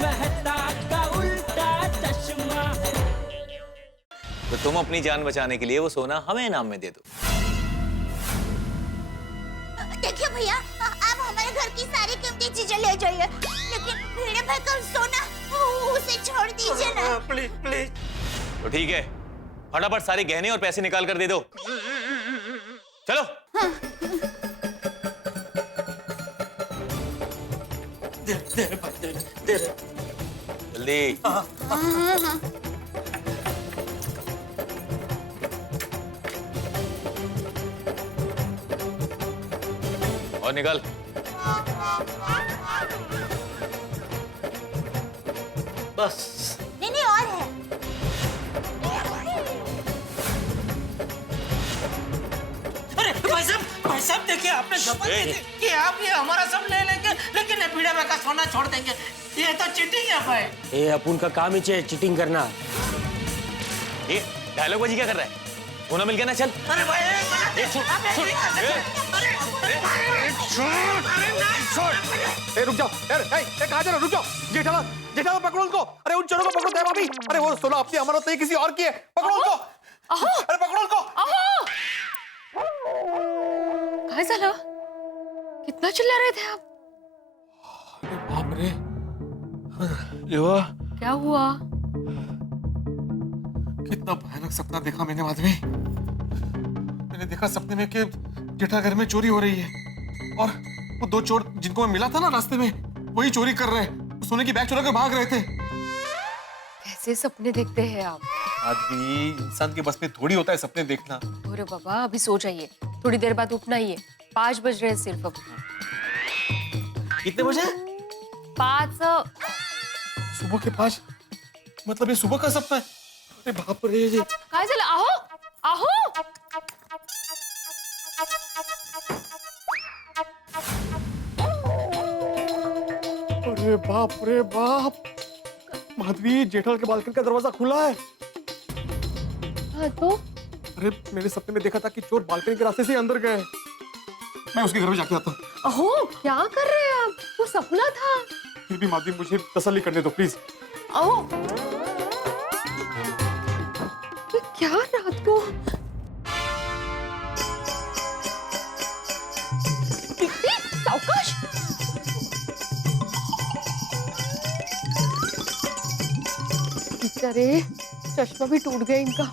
मेहता का उल्टा चश्मा। तो तुम अपनी जान बचाने के लिए वो सोना हमें इनाम में दे दो। देखिए भैया, आप हमारे घर की सारी कीमती चीजें ले जाइए, लेकिन भिड़े भाई का सोना उसे छोड़ दीजिए ना। Please please. तो ठीक है, फटाफट सारे गहने और पैसे निकाल कर दे दो। चलो। दे। जल्दी। और निकल। बस। नहीं और है। अरे भाई साहब देखिए, आपने शपथ दी थी कि आप ये हमारा सब ले लेंगे, लेकिन भिड़े भाई का सोना छोड़ देंगे। ये तो चीटिंग है भाई। ये अपन का काम ही है चीटिंग करना। ये डायलॉग बाजी क्या कर रहा है? सोना मिल गया ना, चल। अरे भाई रुक जाओ यार, कहाँ जा रहे हो? रुक जाओ। जेठालाल पकड़ो उनको। अरे उन चोरों को पकड़ो दया भाभी। अरे वो सोना अपनी अमानत नहीं किसी और की है। पकड़ो उनको। अरे पकड़ो उनको। काय झालं? कितना चिल्ला रहे थे आप? अरे बाप रे, युवा क्या हुआ? कितना भयानक सपना देखा मैंने माधवी। मैंने देखा सपने में कि जेठा घर में चोरी हो रही है और वो दो चोर जिनको मैं मिला था ना रास्ते में, वही चोरी कर रहे हैं। सोने की बैग चुरा कर भाग रहे थे। कैसे सपने देखते हैं आप? आदमी इंसान के बस में थोड़ी होता है सपने देखना। अरे बाबा, अभी सो जाइए, थोड़ी देर बाद उठना ही है। 5 बज रहे हैं सिर्फ अब। कितने बजे? 5। सुबह के 5? मतलब ये सुबह का सपना है? अरे बाप रे। काय झालं? आहो। अरे बाप रे बाप, माधवी जेठालाल के बालकनी का दरवाजा खुला है। हाँ तो? अरे मैंने सपने में देखा था कि चोर बालकनी के रास्ते से अंदर गए। मैं उसके घर में जाके आता हूँ। अहो, क्या कर रहे हैं आप? वो सपना था। फिर भी माधवी मुझे तसल्ली करने दो प्लीज। अहो, ये क्या रात को? सावकाश। बेचारे, चश्मा भी टूट गया इनका।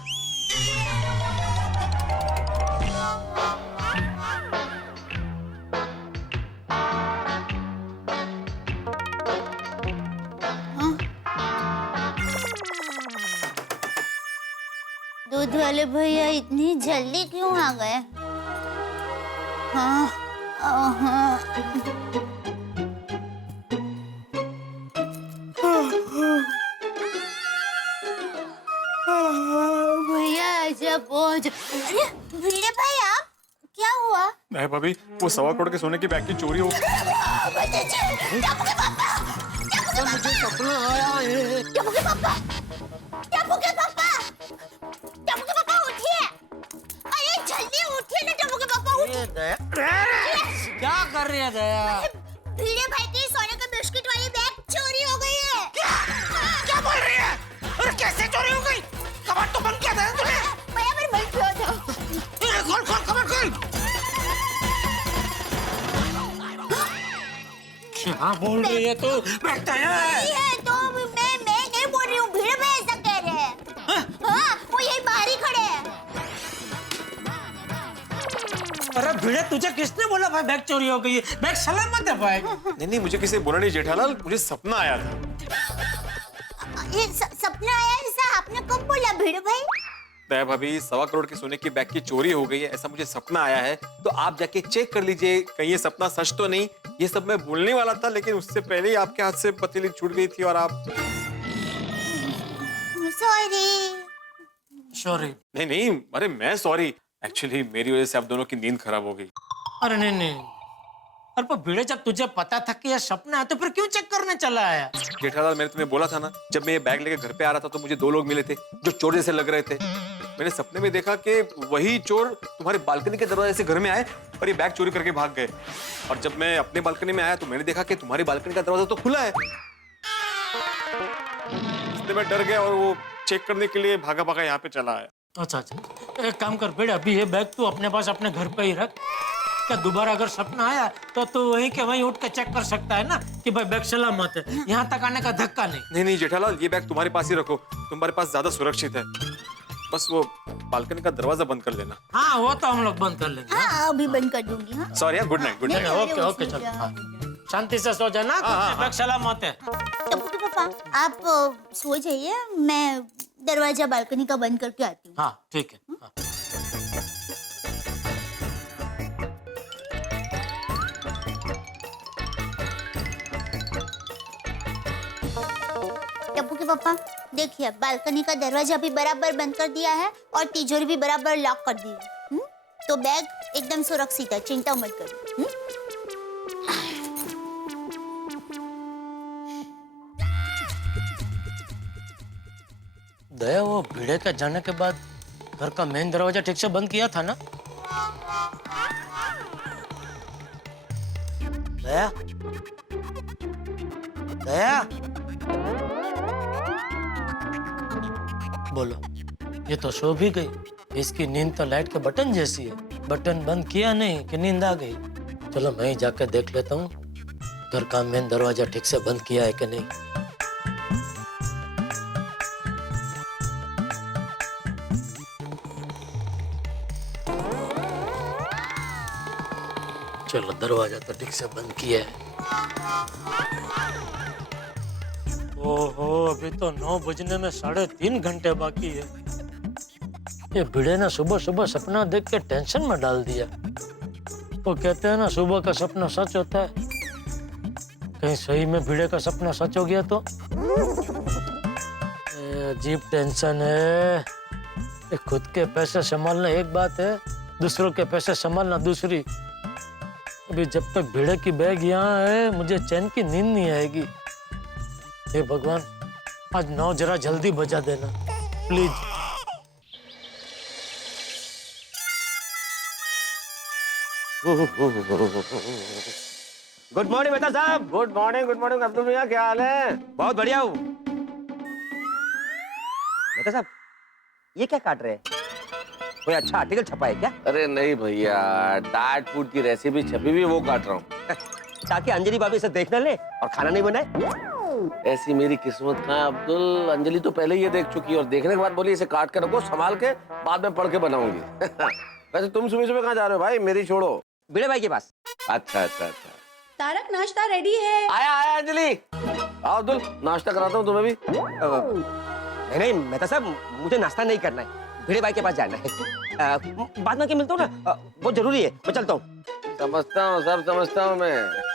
दूध वाले भैया इतनी जल्दी क्यों आ गए? हाँ, हाँ। भैया आजा पहुंच। अरे भिड़े भाई, आप क्या हुआ? नहीं भाभी, वो 1.25 करोड़ के सोने की बैग की चोरी हो। मुझे सपना आया है। टप्पू के पापा उठिए। अरे जल्दी उठिए ना टप्पू के पापा, उठिए। क्या कर रही है दया? भिड़े भाई की सोने का बिस्किट वाली बैग चोरी हो गई है। क्या बोल रही है? अरे कैसे चोरी हो गई? कबाड़ तो बंद किया था तुमने। भैया मेरे बंद किया था। खोल कबाड़ खोल। क्या बोल रही है तू? बैठता है। तो मैं नहीं बोल रही हूँ, भिड़े भाई ऐसा कह रहे हैं। हाँ, वो यही बाहर ही खड़े हैं। अरे भिड़े, तुझे किसने बोला भाई बैग चोरी हो गई है? बैग सलामत है भाई। नहीं, मुझे किसी बोला नहीं जेठालाल, मुझे सपना आया था। ये सपना आया ऐसा आपने कब बोला भिड़े भाई? दया भाभी, 1.25 करोड़ के सोने की बैग की चोरी हो गई है, ऐसा मुझे सपना आया है। तो आप जाके चेक कर लीजिए कहीं ये सपना सच तो नहीं। ये सब मैं बोलने वाला था, लेकिन उससे पहले ही आपके हाथ से पतीली छूट गई थी और आप। सॉरी। नहीं, अरे मैं सॉरी। एक्चुअली मेरी वजह से आप दोनों की नींद खराब हो गई। अरे नहीं। और पर भिड़े, जब तुझे पता था कि यह सपना है तो फिर क्यों चेक करने चला आया? जेठालाल, मैंने तुम्हें बोला था ना, जब मैं ये बैग लेके घर पे आ रहा था तो मुझे 2 लोग मिले थे जो चोर जैसे लग रहे थे। मैंने सपने में देखा कि वही चोर तुम्हारी बालकनी के दरवाजे से घर में आए और ये बैग चोरी करके भाग गए। और जब मैं अपने बालकनी में आया तो मैंने देखा कि तुम्हारी बालकनी का दरवाजा तो खुला है। इतने में डर गया और वो चेक करने के लिए भागा भागा यहाँ पे चला आया। अच्छा अच्छा, एक काम कर बेटा, अभी ये बैग तू अपने पास अपने घर पे ही रख। क्या दोबारा अगर सपना आया तो तू वहीं के वहीं उठ के चेक कर सकता है ना कि भाई बैग सलामत है, यहाँ तक आने का धक्का नहीं। नहीं नहीं जेठालाल, ये बैग तुम्हारे पास ही रखो, तुम्हारे पास ज्यादा सुरक्षित है। बस वो बालकनी का दरवाजा बंद कर देना। हाँ वो तो हम लोग बंद कर लेंगे। हाँ अभी बंद कर दूंगी। हाँ सॉरी यार, गुड नाइट। Good night. नहीं, ओके ओके उसमें चलो, क्या? हाँ। शांति से सो जाना, बैग सलामत है। टप्पू के पापा आप सो जाइए, मैं दरवाजा बालकनी का बंद करके आती हूँ। हाँ ठीक है। हाँ। टप्पू के पापा देखिए, बालकनी का दरवाजा भी बराबर बंद कर दिया है और तिजोरी भी बराबर लॉक कर दी है। तो बैग एकदम सुरक्षित है, चिंता मत करो। दया, वो भिड़े के जाने के बाद घर का मेन दरवाजा ठीक से बंद किया था ना? दया, दया, बोलो। ये तो सो भी गई। इसकी नींद तो लाइट के बटन जैसी है, बटन बंद किया नहीं कि नींद आ गई। चलो मैं ही जाकर देख लेता हूँ घर का मेन दरवाजा ठीक से बंद किया है कि नहीं। चलो दरवाजा तो ठीक से बंद किया है। ओहो, अभी तो 9 बजने में 3.5 घंटे बाकी है। ये भिड़े ने सुबह सुबह सपना देख के टेंशन में डाल दिया। वो कहते हैं ना, सुबह का सपना सच होता है। कहीं सही में भिड़े का सपना सच हो गया तो अजीब टेंशन है। ये खुद के पैसे संभालना एक बात है, दूसरों के पैसे संभालना दूसरी। अभी जब तक भिड़े की बैग यहाँ है, मुझे चैन की नींद नहीं आएगी। हे भगवान, आज 9 जरा जल्दी बजा देना प्लीज। गुड मॉर्निंग मेहता साहब। गुड मॉर्निंग अब्दुल भैया, क्या हाल है? बहुत बढ़िया हूँ। मेहता साहब, ये क्या काट रहे हैं? कोई अच्छा आर्टिकल छपा है क्या? अरे नहीं भैया, डाइट फूड की रेसिपी छपी हुई वो काट रहा हूँ। ताकि अंजलि भाभी से देख न ले और खाना नहीं बनाए। ऐसी मेरी किस्मत कहाँ अब्दुल, अंजलि तो पहले ये देख चुकी है और देखने के बाद बोली इसे काट कर रखो, संभाल के बाद में पढ़ के बनाऊंगी। वैसे तुम सुबह सुबह कहाँ जा रहे हो भाई? मेरी छोड़ो। भिड़े भाई के पास। अच्छा अच्छा अच्छा, तारक नाश्ता रेडी है। आया आया अंजलि। आओ अब्दुल, नाश्ता कराता हूँ तुम्हें भी। नहीं मेहता साहब, मुझे नाश्ता नहीं करना है, भिड़े भाई के पास जाना है। बाद में क्या मिलता हूँ ना, बहुत जरूरी है, मैं चलता हूँ। समझता हूँ, सब समझता हूँ मैं।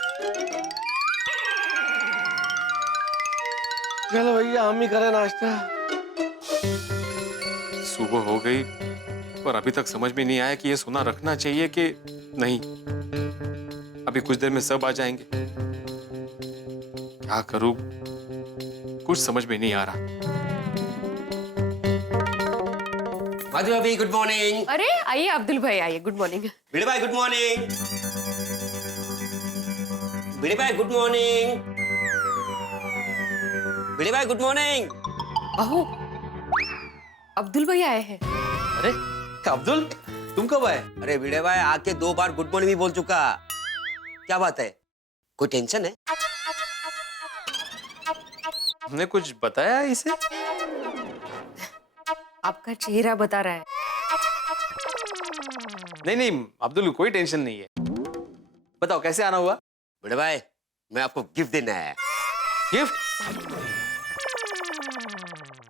चलो भैया, हम ही करें नाश्ता। सुबह हो गई पर अभी तक समझ में नहीं आया कि ये सोना रखना चाहिए कि नहीं। अभी कुछ देर में सब आ जाएंगे, क्या करूं, कुछ समझ में नहीं आ रहा। माधवी भाभी गुड मॉर्निंग। अरे आइए अब्दुल भाई, आइए। Good morning. भिड़े भाई गुड मॉर्निंग। भिड़े भाई गुड मॉर्निंग। भिड़े भाई गुड मॉर्निंग। अहो, अब्दुल भाई आए हैं। अरे अब्दुल, तुम कब आए? अरे भिड़े भाई आके 2 बार गुड मॉर्निंग भी बोल चुका। क्या बात है, कोई टेंशन है? हमने कुछ बताया इसे? आपका चेहरा बता रहा है। नहीं अब्दुल, कोई टेंशन नहीं है। बताओ कैसे आना हुआ? भिड़े भाई, मैं आपको गिफ्ट देना है। गिफ्ट?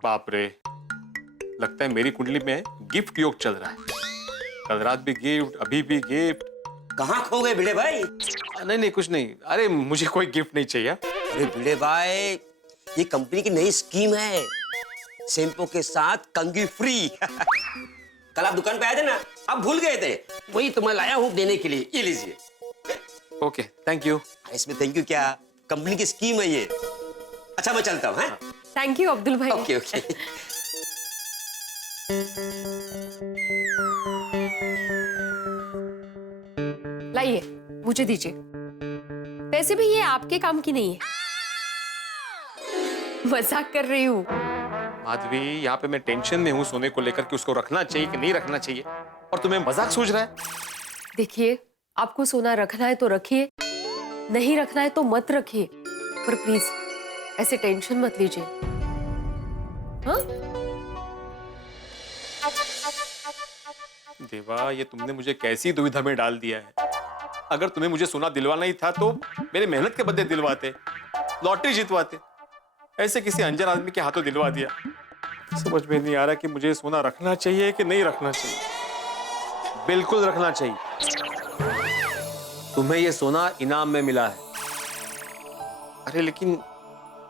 बाप रे, लगता है मेरी कुंडली में गिफ्ट योग चल रहा है। कल रात भी गिफ्ट, अभी भी गिफ्ट। कहाँ खो गए भिड़े भाई? नहीं कुछ नहीं। अरे मुझे कोई गिफ्ट नहीं चाहिए। अरे भिड़े भाई, ये कंपनी की नई स्कीम है, शैम्पू के साथ कंघी फ्री। कल आप दुकान पे आए थे ना, आप भूल गए थे, वही तो मैं लाया हूँ देने के लिए। ये लीजिए। Okay, thank you. इसमें थैंक यू क्या, कंपनी की स्कीम है ये। अच्छा मैं चलता हूँ। थैंक यू अब्दुल भाई। Okay okay. लाइए, मुझे दीजिए। वैसे भी ये आपके काम की नहीं है, मजाक कर रही हूँ। माधवी, यहाँ पे मैं टेंशन में हूँ सोने को लेकर कि उसको रखना चाहिए कि नहीं रखना चाहिए, और तुम्हें मजाक सूझ रहा है। देखिए, आपको सोना रखना है तो रखिए, नहीं रखना है तो मत रखिए, पर प्लीज ऐसे टेंशन मत लीजिए। हाँ? देवा, ये तुमने मुझे कैसी दुविधा में डाल दिया है। अगर तुम्हें मुझे सोना दिलवाना ही था तो मेरे मेहनत के बदले दिलवाते, लॉटरी जितवाते। ऐसे किसी अनजान आदमी के हाथों दिलवा दिया। समझ में नहीं आ रहा कि मुझे सोना रखना चाहिए कि नहीं रखना चाहिए। बिल्कुल रखना चाहिए। तुम्हें यह सोना इनाम में मिला है। अरे लेकिन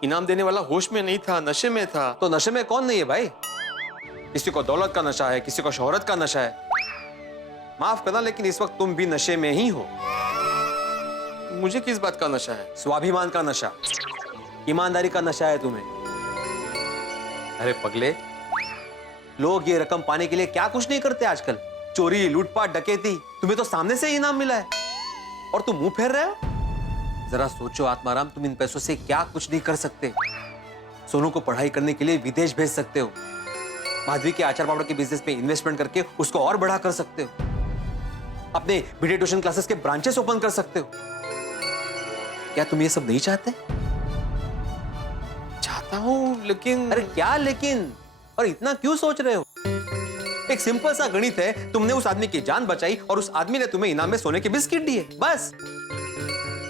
इनाम देने वाला होश में नहीं था, नशे में था। तो नशे में कौन नहीं है भाई? किसी को दौलत का नशा है, किसी को शोहरत का नशा है। माफ करना, लेकिन इस वक्त तुम भी नशे में ही हो। मुझे किस बात का नशा है? स्वाभिमान का नशा, ईमानदारी का नशा है तुम्हें। अरे पगले, लोग ये रकम पाने के लिए क्या कुछ नहीं करते आजकल। चोरी, लूटपाट, डकैती, तुम्हें तो सामने से ही इनाम मिला है और तुम मुंह फेर रहे हो। जरा सोचो आत्माराम, तुम इन पैसों से क्या कुछ नहीं कर सकते। सोनू को पढ़ाई करने के लिए विदेश भेज सकते हो। माधवी के आचार पापड़ के बिजनेस में इन्वेस्टमेंट करके उसको और बड़ा कर सकते हो। अपने वीडियो ट्यूशन क्लासेस के ब्रांचेस ओपन कर सकते हो। क्या तुम ये सब नहीं चाहते? चाहता हूं, लेकिन। अरे क्या लेकिन? और इतना क्यों सोच रहे हो? एक सिंपल सा गणित है। तुमने उस आदमी की जान बचाई और उस आदमी ने तुम्हें इनाम में सोने के बिस्किट दिए, बस।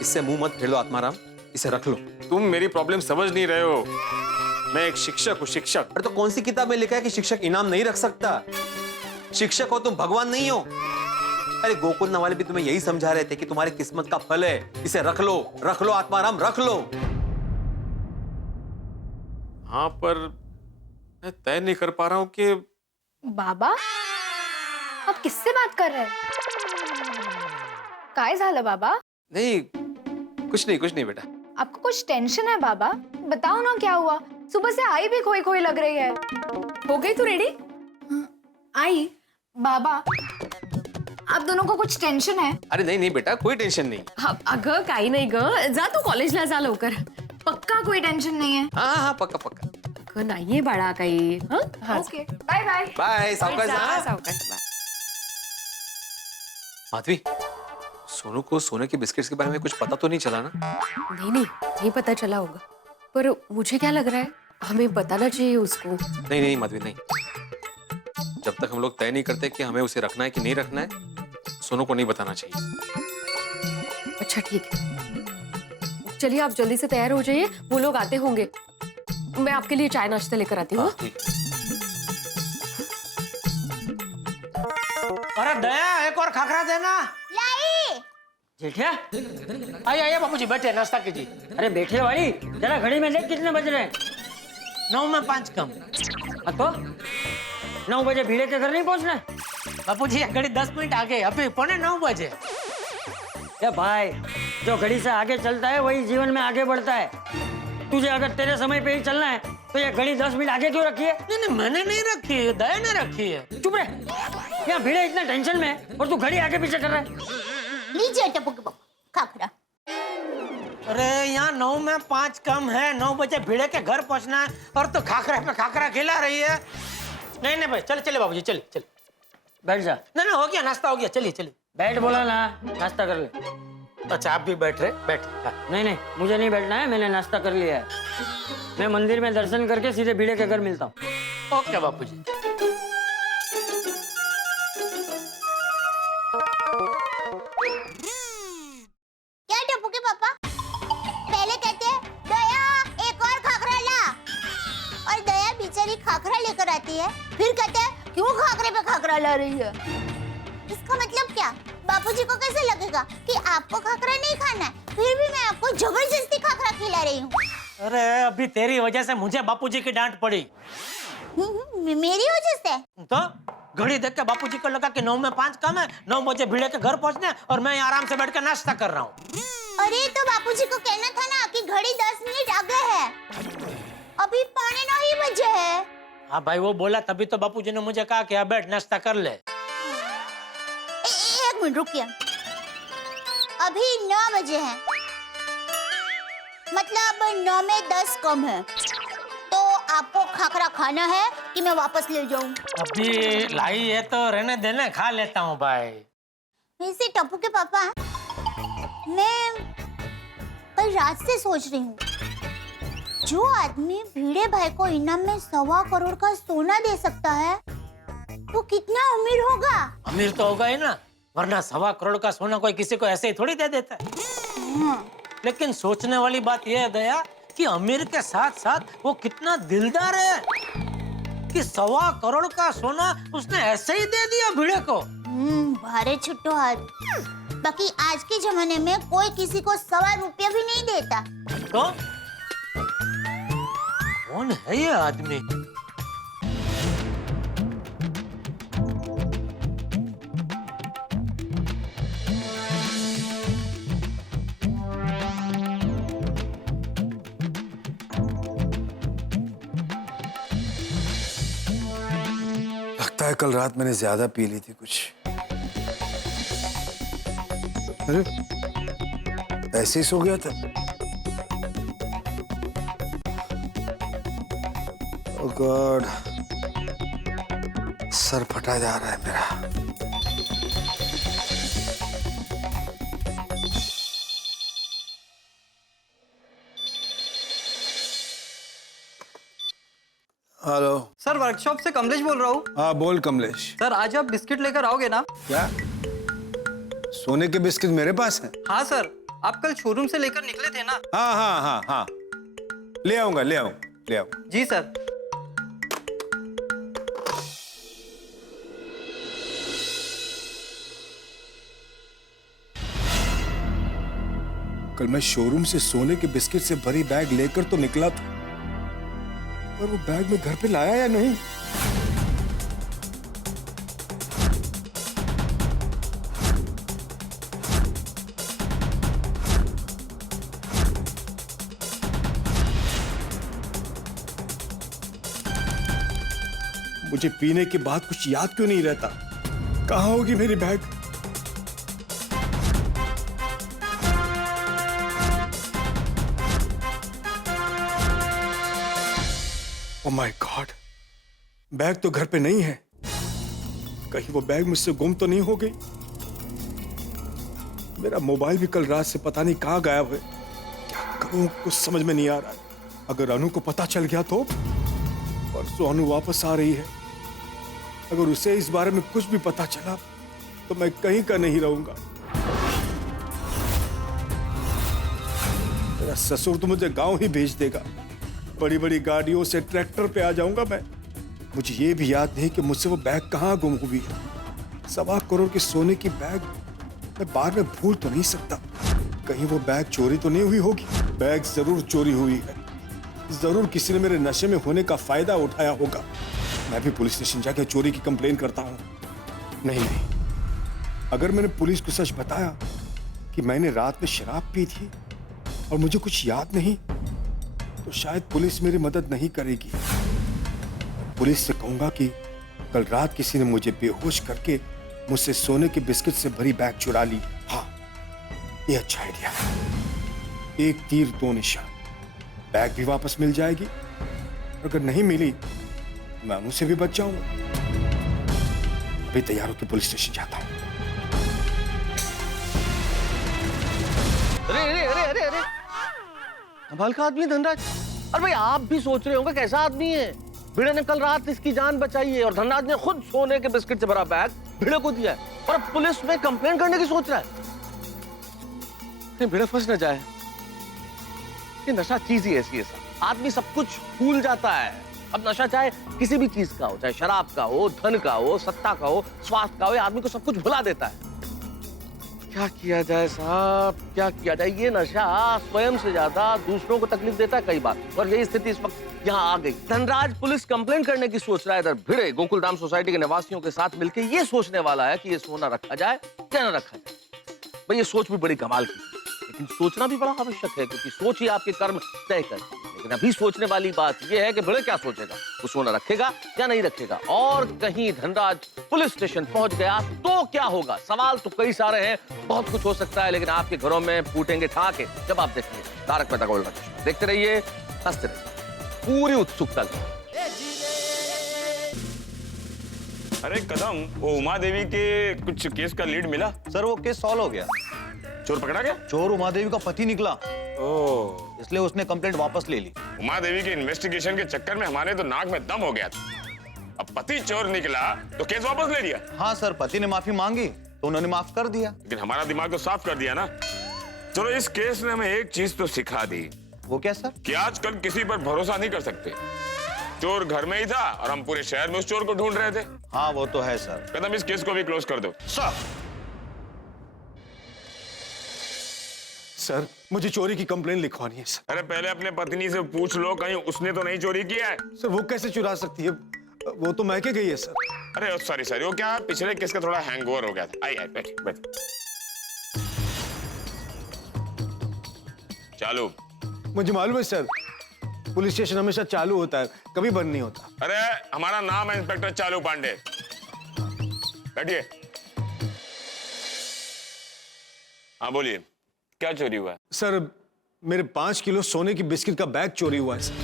इससे मुंह मत फेर लो आत्माराम, इसे रख लो। तुम मेरी प्रॉब्लम समझ नहीं रहे हो। मैं एक शिक्षक हूं, शिक्षक। अरे तो कौन सी किताब में लिखा है कि शिक्षक इनाम नहीं रख सकता? शिक्षक हो तुम, भगवान नहीं हो। अरे गोकुल वाले भी तुम्हें यही समझा रहे थे कि तुम्हारी किस्मत का फल है, इसे रख लो आत्माराम, रख लो। हाँ, पर मैं तय नहीं कर पा रहा हूं कि। बाबा, आप किससे बात कर रहे हैं? काय झालं बाबा? नहीं, कुछ नहीं बेटा। आपको कुछ टेंशन है बाबा? बताओ ना क्या हुआ? सुबह से आई भी खोई खोई लग रही है। हो गई तू रेडी? आई बाबा, आप दोनों को कुछ टेंशन है? अरे नहीं बेटा, कोई टेंशन नहीं। हा, अगं काही नाही ग, जा तू कॉलेजला जा लवकर। पक्का कोई टेंशन नहीं है? हाँ, पक्का। अगं नाहीये बाळा काही। हाँ, ओके, बाय बाय। बाय, सावकाश जा। सावकाश, बाय। माधवी, सोनू को सोने के बिस्किट्स के बारे में कुछ पता तो नहीं चला ना? नहीं पता चला होगा, पर मुझे क्या लग रहा है, हमें बताना चाहिए उसको। नहीं माधवी, नहीं। जब तक हम लोग तय नहीं करते कि हमें उसे रखना है कि नहीं रखना है, सोनू को नहीं बताना चाहिए। अच्छा ठीक है, चलिए आप जल्दी से तैयार हो जाइए, वो लोग आते होंगे। मैं आपके लिए चाय नाश्ता लेकर आती हूँ। अरे दया, एक और खाखरा देना। लाई। जेठिया, आइए बापूजी, बैठे, नाश्ता कीजिए। अरे बैठे वाली, जरा घड़ी में देख कितने बज रहे हैं। 9 में 5 कम। हाँ तो 9 बजे भीड़े के घर नहीं पहुंचना? बापूजी, ये घड़ी 10 मिनट आगे, अभी 9:15 बजे। क्या भाई, जो घड़ी से आगे चलता है वही जीवन में आगे बढ़ता है। तुझे अगर तेरे समय पे ही चलना है तो ये घड़ी 10 मिनट आगे क्यों रखी है? नहीं, मैंने नहीं रखी है, दया ने रखी है। चुप रहे, यहाँ भीड़े इतना टेंशन में है और तू घड़ी आगे पीछे कर रहा है। लीजिए टप्पू के बापू, खाखरा। अरे यहाँ 9 में 5 कम है, 9 बजे भीड़े के घर पहुंचना है और तो खाखरा पे खाखरा खिला रही है। नहीं भाई, चले बाबूजी, चले। बैठ जा। नहीं, हो गया, नाश्ता हो गया, चलिए। बैठ बोला ना, नाश्ता कर ले। अच्छा, आप भी बैठ रहे? बैठ। हाँ। नहीं, मुझे नहीं बैठना है, मैंने नाश्ता कर लिया है। मैं मंदिर में दर्शन करके सीधे भीड़े के घर मिलता हूँ। ओके बापूजी। क्या टप्पू के पापा? पहले कहते हैं दया एक और खाखरा ला, और दया बेचारी खाखरा लेकर आती है, फिर कहते हैं क्यों खाखरे पे खाखरा ला रही है? इसका मतलब क्या? बापूजी को कैसे लगेगा कि आपको खाखरा नहीं खाना है, फिर भी मैं आपको जबरदस्ती खाखरा खिला रही हूँ? अरे अभी तेरी वजह से मुझे बापूजी की डांट पड़ी। मेरी वजह से? तो घड़ी देख के बापूजी को लगा कि 9 में 5 कम है, 9 बजे भीड़े के घर पहुंचने हैं, और मैं आराम से बैठ कर नाश्ता कर रहा हूँ। अरे तो बापूजी को कहना था ना कि घड़ी 10 मिनट आगे है, अभी 9:15 ही बजे है। हाँ भाई, वो बोला तभी तो बापूजी ने मुझे कहा कि बैठ नाश्ता कर ले। एक मिनट रुकिए, अभी 9 बजे हैं, मतलब 9 में 10 कम है, तो आपको खाखरा खाना है कि मैं वापस ले जाऊं? अभी लाई है तो रहने देना, खा लेता हूँ भाई। वैसे टप्पू के पापा, मैं कल रात से सोच रही हूँ, जो आदमी भिड़े भाई को इनाम में 1.25 करोड़ का सोना दे सकता है वो कितना अमीर होगा? अमीर तो होगा ही ना, वरना 1.25 करोड़ का सोना कोई किसी को ऐसे ही थोड़ी दे देता है। लेकिन सोचने वाली बात यह है दया कि अमीर के साथ साथ वो कितना दिलदार है कि 1.25 करोड़ का सोना उसने ऐसे ही दे दिया भिड़े को। भारे छुट्टो हाथ। बाकी आज के जमाने में कोई किसी को 1.25 रुपया भी नहीं देता। तो कौन है ये आदमी? लगता है कल रात मैंने ज्यादा पी ली थी कुछ। अरे ऐसे ही सो गया था। ओह गॉड, सर फटा जा रहा है मेरा। हेलो सर, वर्कशॉप से कमलेश बोल रहा हूँ। हाँ बोल कमलेश। सर, आज आप बिस्किट लेकर आओगे ना? क्या सोने के बिस्किट मेरे पास हैं? हाँ सर, आप कल शोरूम से लेकर निकले थे ना? हाँ हाँ हाँ हाँ, ले आऊंगा ले आऊंगा। जी सर। कल मैं शोरूम से सोने के बिस्किट से भरी बैग लेकर तो निकला था, पर वो बैग में घर पे लाया या नहीं? मुझे पीने के बाद कुछ याद क्यों नहीं रहता? कहाँ होगी मेरी bag? Oh my God, bag तो घर पे नहीं है। कहीं वो बैग मुझसे गुम तो नहीं हो गई? मेरा मोबाइल भी कल रात से पता नहीं कहाँ गायब है। क्या करूं, कुछ समझ में नहीं आ रहा। अगर अनु को पता चल गया तो? परसों अनु वापस आ रही है, अगर उसे इस बारे में कुछ भी पता चला तो मैं कहीं का नहीं रहूंगा। मेरा ससुर तो मुझे गांव ही भेज देगा। बड़ी बड़ी गाड़ियों से ट्रैक्टर पे आ जाऊंगा मैं। मुझे ये भी याद नहीं कि मुझसे वो बैग कहाँ गुम हुई है। 1.25 करोड़ के सोने की बैग मैं बार में भूल तो नहीं सकता। कहीं वो बैग चोरी तो नहीं हुई होगी? बैग जरूर चोरी हुई है। जरूर किसी ने मेरे नशे में होने का फायदा उठाया होगा। मैं भी पुलिस स्टेशन जाकर चोरी की कंप्लेन करता हूँ। नहीं, अगर मैंने पुलिस को सच बताया कि मैंने रात में शराब पी थी और मुझे कुछ याद नहीं, तो शायद पुलिस मेरी मदद नहीं करेगी। पुलिस से कहूंगा कि कल रात किसी ने मुझे बेहोश करके मुझसे सोने के बिस्किट से भरी बैग चुरा ली। हाँ, ये अच्छा आइडिया है। एक तीर दो निशान। बैग भी वापस मिल जाएगी, अगर नहीं मिली तो मैं मुझसे भी बच जाऊंगा। अभी तैयार होकर पुलिस स्टेशन जाता हूं। अरे कमाल का आदमी धनराज। अरे भाई, आप भी सोच रहे होंगे कैसा आदमी है। भिड़े ने कल रात इसकी जान बचाई है और धनराज ने खुद सोने के बिस्किट से भरा बैग भिड़े को दिया है और अब पुलिस में कंप्लेन करने की सोच रहा है। भिड़े फंस न जाए। ये नशा चीज ही ऐसी है साहब, आदमी सब कुछ भूल जाता है। अब नशा चाहे किसी भी चीज का हो, चाहे शराब का हो, धन का हो, सत्ता का हो, स्वास्थ्य का हो, आदमी को सब कुछ भुला देता है। क्या किया जाए साहब, क्या किया जाए? ये नशा स्वयं से ज्यादा दूसरों को तकलीफ देता है कई बार, और यही स्थिति इस वक्त यहाँ आ गई। धनराज पुलिस कंप्लेंट करने की सोच रहा है। इधर भिड़े गोकुलधाम सोसाइटी के निवासियों के साथ मिलकर ये सोचने वाला है कि ये सोना रखा जाए क्या न रखा जाए। भाई, ये सोच भी बड़ी कमाल की, लेकिन सोचना भी बड़ा आवश्यक है, क्योंकि सोच ही आपके कर्म तय करती है। लेकिन अभी सोचने वाली बात यह है कि भिड़े क्या सोचेगा, वो सोना रखेगा या नहीं रखेगा। और कहीं धनराज पुलिस स्टेशन पहुंच गया तो क्या होगा? सवाल तो कई सारे हैं, बहुत कुछ हो सकता है, लेकिन आपके घरों में फूटेंगे ठाके जब आप देखेंगे तारक मेहता का उल्टा चश्मा। देखते रहिए, हंसते रहिए। पूरी उत्सुकता थी। अरे कदम, वो उमा देवी के कुछ केस का लीड मिला? सर वो केस सॉल्व हो गया। चोर पकड़ा गया? चोर उमा देवी का पति निकला, ओह, इसलिए उसने कंप्लेंट वापस ले ली। उमा देवी के इन्वेस्टिगेशन के चक्कर में हमारे तो नाक में दम हो गया था। अब पति चोर निकला तो केस वापस ले लिया। हाँ सर, पति ने माफी मांगी तो उन्होंने माफ कर दिया। लेकिन हमारा दिमाग तो साफ कर दिया ना। चलो, इस केस ने हमें एक चीज तो सिखा दी। वो क्या सर? कि आजकल किसी पर भरोसा नहीं कर सकते। चोर घर में ही था और हम पूरे शहर में उस चोर को ढूंढ रहे थे। हाँ वो तो है सर। कदम, इस केस को भी क्लोज कर दो। सर मुझे चोरी की कंप्लेन लिखवानी है सर। अरे पहले अपने पत्नी से पूछ लो, कहीं उसने तो नहीं चोरी किया है। सर वो कैसे चुरा सकती है, वो तो मैके गई है सर। अरे सॉरी सॉरी, वो क्या पिछले केस का थोड़ा हैंगओवर हो गया था। आई बैठ बैठ। चालू। मुझे मालूम है सर, पुलिस स्टेशन हमेशा चालू होता है, कभी बंद नहीं होता। अरे हमारा नाम है इंस्पेक्टर चालू पांडे। बैठिए। हाँ बोलिए, क्या चोरी हुआ है? सर मेरे 5 किलो सोने की बिस्किट का बैग चोरी हुआ है सर।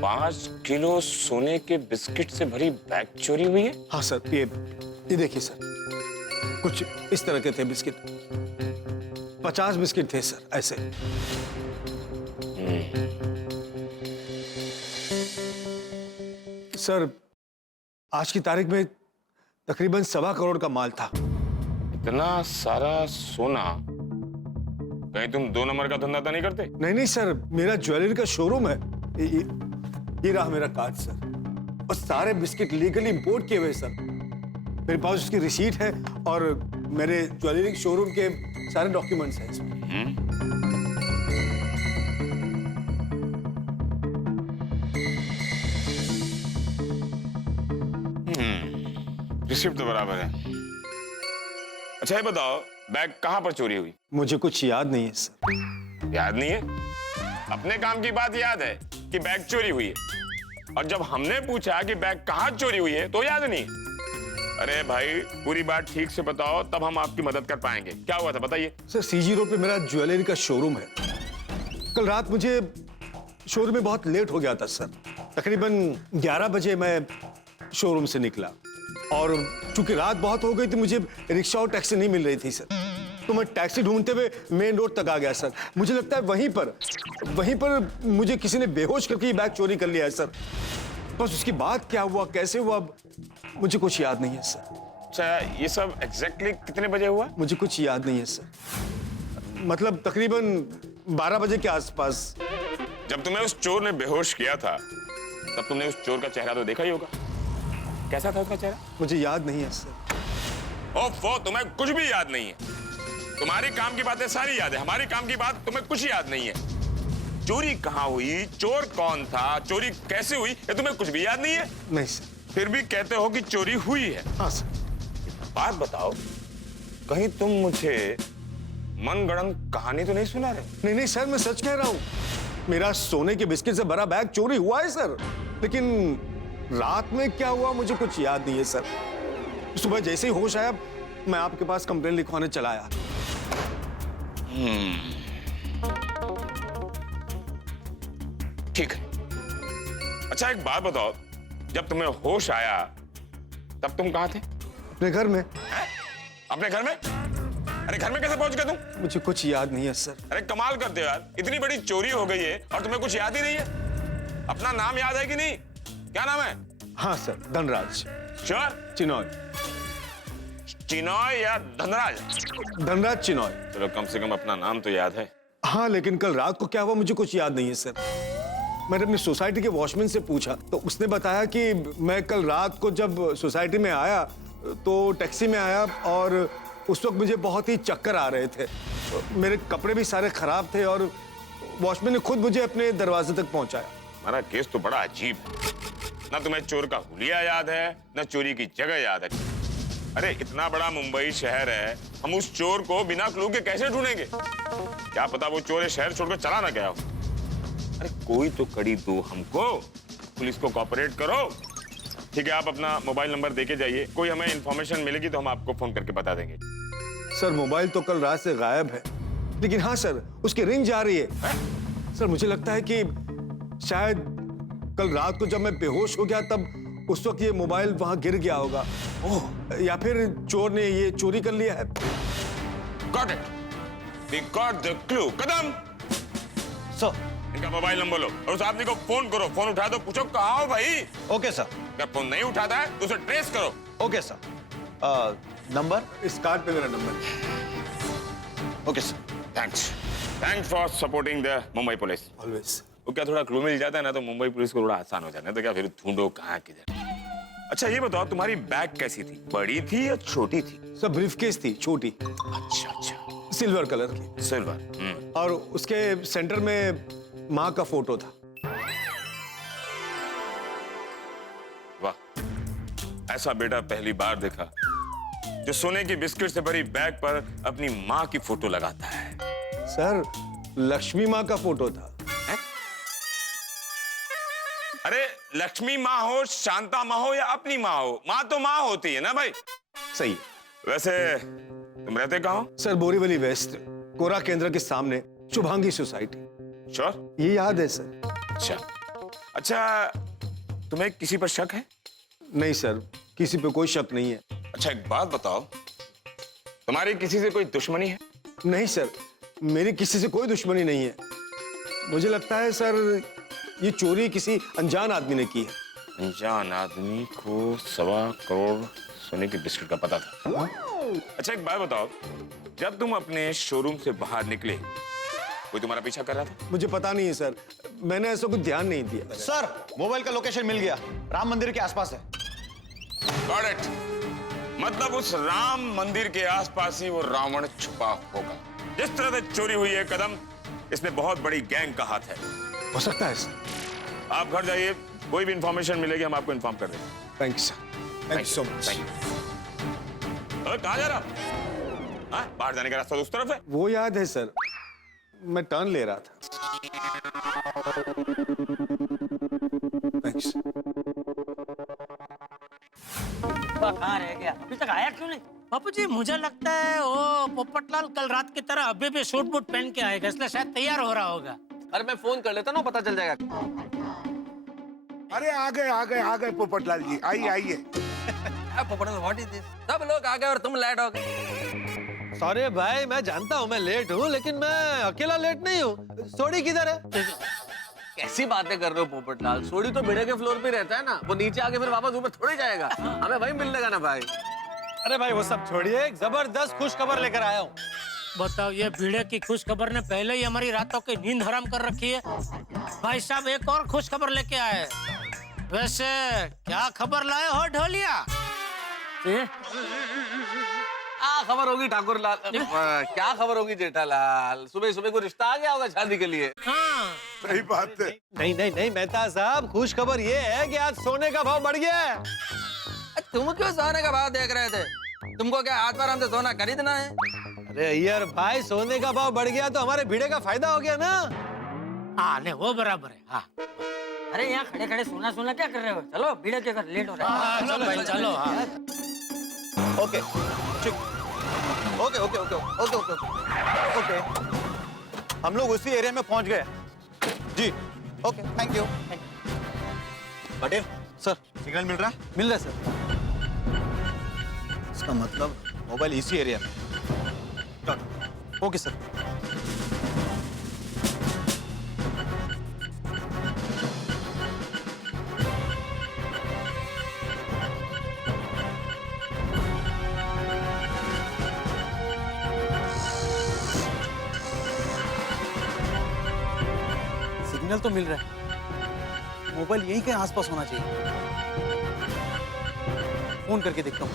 5 किलो सोने के बिस्किट से भरी बैग चोरी हुई है? हाँ सर, ये देखिए सर, कुछ इस तरह के थे बिस्किट। 50 बिस्किट थे सर, ऐसे। सर आज की तारीख में तकरीबन 1.25 करोड़ का माल था। इतना सारा सोना, कहीं तुम 2 नंबर का धंधा तो नहीं करते? नहीं सर, मेरा ज्वेलरी का शोरूम है। ये रहा मेरा कार्ड सर, और सारे बिस्किट लीगली इंपोर्ट किए हुए सर। मेरे पास उसकी रिसीट है और मेरे ज्वेलरी शोरूम के सारे डॉक्यूमेंट्स हैं इसमें। रिसिप्ट तो बराबर है। अच्छा ये बताओ, बैग कहां पर चोरी हुई? मुझे कुछ याद नहीं है सर। याद नहीं है? अपने काम की बात याद है कि बैग चोरी हुई है, और जब हमने पूछा कि बैग कहां चोरी हुई है तो याद नहीं। अरे भाई, पूरी बात ठीक से बताओ, तब हम आपकी मदद कर पाएंगे। क्या हुआ था बताइए। सर सीजी रोड पे मेरा ज्वेलरी का शोरूम है। कल रात मुझे शोरूम में बहुत लेट हो गया था सर। तकरीबन 11 बजे मैं शोरूम से निकला, और चूंकि रात बहुत हो गई थी, मुझे रिक्शा और टैक्सी नहीं मिल रही थी सर। तो मैं टैक्सी ढूंढते हुए मेन रोड तक आ गया सर। मुझे लगता है वहीं पर मुझे किसी ने बेहोश करके ये बैग चोरी कर लिया है सर। बस उसके बाद क्या हुआ, कैसे हुआ, मुझे कुछ याद नहीं है सर। अच्छा, ये सब एग्जैक्टली कितने बजे हुआ? मुझे कुछ याद नहीं है सर। मतलब तकरीबन 12 बजे के आसपास। जब तुम्हें उस चोर ने बेहोश किया था, तब तुमने उस चोर का चेहरा तो देखा ही होगा। कैसा था उसका चेहरा? मुझे याद नहीं है सर। ओफो, तुम्हें कुछ भी याद नहीं है। तुम्हारी काम की बातें सारी याद है, हमारी काम की बात तुम्हें कुछ याद नहीं है। चोरी कहाँ हुई, चोर कौन था, चोरी कैसे हुई, ये तुम्हें कुछ भी याद नहीं है? नहीं सर। फिर भी कहते हो कि चोरी हुई है। हाँ सर। बात बताओ, कहीं तुम मुझे मनगढ़ंत कहानी तो नहीं सुना रहे? नहीं सर, मैं सच कह रहा हूँ। मेरा सोने के बिस्किट से भरा बैग चोरी हुआ है सर, लेकिन रात में क्या हुआ मुझे कुछ याद नहीं है सर। सुबह जैसे ही होश आया, मैं आपके पास कंप्लेंट लिखवाने चला आया। ठीक है। अच्छा एक बात बताओ, जब तुम्हें होश आया तब तुम कहाँ थे? अपने घर में। अपने घर में? अरे घर में कैसे पहुंच गए तुम? मुझे कुछ याद नहीं है सर। अरे कमाल करते हो यार, इतनी बड़ी चोरी हो गई है और तुम्हें कुछ याद ही नहीं है। अपना नाम याद है कि नहीं? क्या नाम है? हाँ सर, धनराज। श्योर? चिनॉय। चिनॉय या धनराज? धनराज चिनॉय। चलो, कम से कम अपना नाम तो याद है। हाँ, लेकिन कल रात को क्या हुआ मुझे कुछ याद नहीं है सर। मैंने अपनी सोसाइटी के वॉचमैन से पूछा तो उसने बताया कि मैं कल रात को जब सोसाइटी में आया तो टैक्सी में आया, और उस वक्त मुझे बहुत ही चक्कर आ रहे थे। मेरे कपड़े भी सारे खराब थे, और वॉचमैन ने खुद मुझे अपने दरवाजे तक पहुंचाया। हमारा केस तो बड़ा अजीब है। ना तुम्हें चोर का हुलिया याद है, ना चोरी की जगह याद है। अरे इतना बड़ा मुंबई शहर है, हम उस चोर को बिना क्लू के कैसे ढूंढेंगे? क्या पता वो चोर शहर छोड़कर चला ना गया हो। अरे कोई तो कड़ी दो हमको, पुलिस को कोऑपरेट करो। ठीक है, आप अपना मोबाइल नंबर देके जाइए, कोई हमें इंफॉर्मेशन मिलेगी तो हम आपको फोन करके बता देंगे। सर मोबाइल तो कल रात से गायब है, लेकिन हाँ सर, उसकी रिंग जा रही है। सर मुझे लगता है कि शायद कल रात को जब मैं बेहोश हो गया तब उस वक्त ये मोबाइल वहां गिर गया होगा। ओह, या फिर चोर ने ये चोरी कर लिया है। Got it. We got the clue. Kadam, sir. इनका मोबाइल नंबर लो और उस आदमी को फोन करो। फोन उठा दो, पूछो कहाँ हो भाई। Okay sir. क्या फोन नहीं उठाता है तो उसे ट्रेस करो। Okay sir. नंबर? इस कार्ड पे मेरा नंबर है। Okay sir. Thanks for supporting the Mumbai police. Always. वो क्या थोड़ा क्लू मिल जाता है ना तो मुंबई पुलिस को थोड़ा आसान हो जाता है, तो क्या फिर ढूंढो कहाँ किधर। अच्छा ये बताओ, तुम्हारी बैग कैसी थी, बड़ी थी या छोटी थी? सर ब्रीफकेस थी, छोटी, अच्छा, सिल्वर कलर की। सिल्वर। और उसके सेंटर में माँ का फोटो था। वाह, ऐसा बेटा पहली बार देखा जो सोने की बिस्किट से भरी बैग पर अपनी माँ की फोटो लगाता है। सर लक्ष्मी माँ का फोटो था। अरे लक्ष्मी माँ हो, शांता माँ हो या अपनी माँ हो, माँ तो माँ होती है ना भाई। सही। वैसे तुम रहते कहाँ हो? सर बोरीवली वेस्ट, कोरा केंद्र के सामने, शुभांगी सोसाइटी। श्योर? ये याद है सर। अच्छा तुम्हें किसी पर शक है? नहीं सर, किसी पे कोई शक नहीं है। अच्छा एक बात बताओ, तुम्हारी किसी से कोई दुश्मनी है? नहीं सर, मेरी किसी से कोई दुश्मनी नहीं है। मुझे लगता है सर ये चोरी किसी अनजान आदमी ने की है। अनजान आदमी को 1.25 करोड़ सोने के बिस्किट का पता था। अच्छा एक बात बताओ, जब तुम अपने शोरूम से बाहर निकले कोई तुम्हारा पीछा कर रहा था? मुझे पता नहीं है सर, मैंने ऐसा कुछ ध्यान नहीं दिया। सर मोबाइल का लोकेशन मिल गया, राम मंदिर के आसपास है। Got it. मतलब उस राम मंदिर के आसपास ही वो रावण छुपा होगा। जिस तरह से चोरी हुई है कदम, इसमें बहुत बड़ी गैंग का हाथ है। हो सकता है सर। आप घर जाइए, कोई भी इंफॉर्मेशन मिलेगी हम आपको इन्फॉर्म कर देंगे। Thank you sir, thank you so much. कहाँ जा रहा? हाँ, बाहर जाने का रास्ता तो उस तरफ है। वो याद है सर, मैं टर्न ले रहा था। थैंक्स। कहाँ रह गया, अभी तक आया क्यों नहीं? बापू जी मुझे लगता है वो पोपटलाल कल रात की तरह अभी भी सूट बूट पहन के आएगा, इसलिए शायद तैयार हो रहा होगा। अरे मैं फोन कर लेता ना, पता चल जाएगा। अरे आ गए पोपटलाल जी, आइए आइए। सब लोग आ गए और तुम लेट हो गए। सॉरी भाई, मैं जानता हूँ मैं लेट हूँ, लेकिन मैं अकेला लेट नहीं हूँ। सोडी किधर है? कैसी बातें कर रहे हो पोपटलाल, सोडी तो भिड़े के फ्लोर पे रहता है ना, वो नीचे आके फिर वापस ऊपर थोड़ी जाएगा, हमें वहीं मिल लेगा ना भाई। अरे भाई वो सब छोड़िए, एक जबरदस्त खुश खबर लेकर आया हूँ। बताओ, ये भीड़े की खुश खबर ने पहले ही हमारी रातों की नींद हराम कर रखी है। भाई साहब एक और खुश खबर लेके आए। वैसे क्या खबर लाए हो ढोलिया? खबर होगी ठाकुर लाल, क्या खबर होगी जेठालाल, सुबह सुबह को रिश्ता आ गया होगा शादी के लिए। हाँ सही बात है। नहीं मेहता साहब, खुश खबर ये है कि आज सोने का भाव बढ़ गया है। तुम क्यों सोने का भाव देख रहे थे? तुमको क्या हाथ पर हमसे सोना खरीदना है? अरे अय्यर भाई, सोने का भाव बढ़ गया तो हमारे भिड़े का फायदा हो गया ना। हाँ नहीं वो बराबर है। हाँ अरे यहाँ खड़े खड़े सोना सोना क्या कर रहे हो? चलो भिड़े के घर लेट हो रहा है। चलो भाई चलो। हाँ okay okay okay okay okay okay okay, हम लोग उसी एरिया में पहुंच गए जी। Okay thank you. Patel sir, signal मिल रहा है? मिल रहा है सर। इसका मतलब मोबाइल इसी एरिया में। Okay sir. सिग्नल तो मिल रहा है, मोबाइल यहीं के आसपास होना चाहिए। फोन करके देखता हूँ।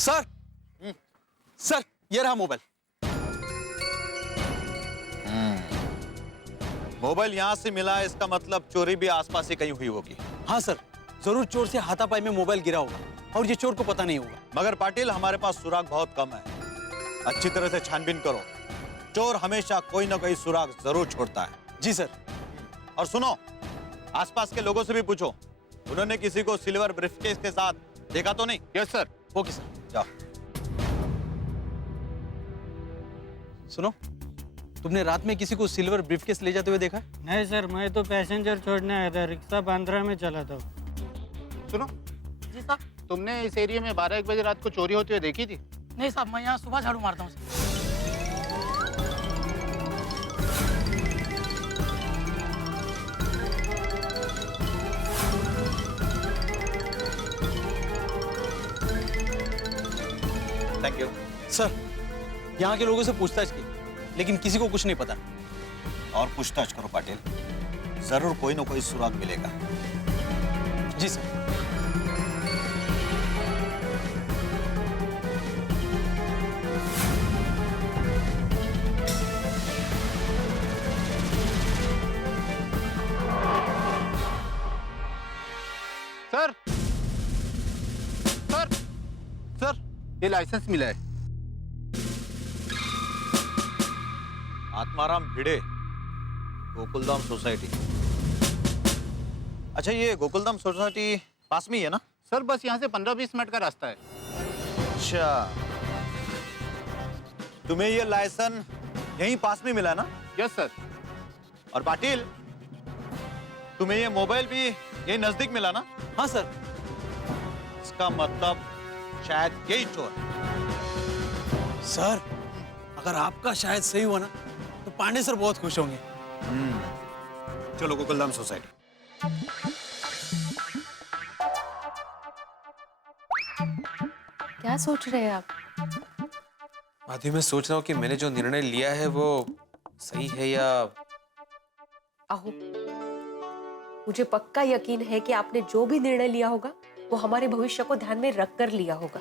सर सर ये रहा मोबाइल। मोबाइल यहाँ से मिला है, इसका मतलब चोरी भी आसपास ही कहीं हुई होगी। हाँ सर, जरूर चोर से हाथापाई में मोबाइल गिरा होगा और ये चोर को पता नहीं होगा। मगर पाटिल हमारे पास सुराग बहुत कम है, अच्छी तरह से छानबीन करो। चोर हमेशा कोई ना कोई सुराग जरूर छोड़ता है। जी सर। और सुनो, आसपास के लोगों से भी पूछो, उन्होंने किसी को सिल्वर ब्रीफकेस के साथ देखा तो नहीं? Yes sir. Okay sir. जाओ। सुनो, तुमने रात में किसी को सिल्वर ब्रीफकेस ले जाते हुए देखा? नहीं सर, मैं तो पैसेंजर छोड़ने आया था, रिक्शा बांद्रा में चला था। सुनो जी साहब, तुमने इस एरिया में 12-1 बजे रात को चोरी होती हुई देखी थी? नहीं साहब, मैं यहाँ सुबह झाड़ू मारता हूँ। Thank you. सर, यहाँ के लोगों से पूछताछ की, लेकिन किसी को कुछ नहीं पता। और पूछताछ करो पाटिल, जरूर कोई ना कोई सुराग मिलेगा। जी सर। सर सर सर, ये लाइसेंस मिला है। आत्माराम भिड़े, गोकुलधाम सोसाइटी। अच्छा, ये गोकुलधाम सोसाइटी पास में ही है ना? सर बस यहाँ से 15-20 मिनट का रास्ता है। अच्छा, तुम्हें ये लाइसेंस यहीं पास में मिला ना? Yes sir. और पाटिल, तुम्हें ये मोबाइल भी यही नजदीक मिला ना? हाँ सर। इसका मतलब शायद यही चोर। सर, अगर आपका शायद सही हुआ ना, तो पांडे सर बहुत खुश होंगे। चलो गोकुलधाम सोसाइटी। क्या सोच रहे हैं आप? माधवी, मैं सोच रहा हूँ कि मैंने जो निर्णय लिया है वो सही है या... आहो, मुझे पक्का यकीन है कि आपने जो भी निर्णय लिया होगा वो हमारे भविष्य को ध्यान में रख कर लिया होगा।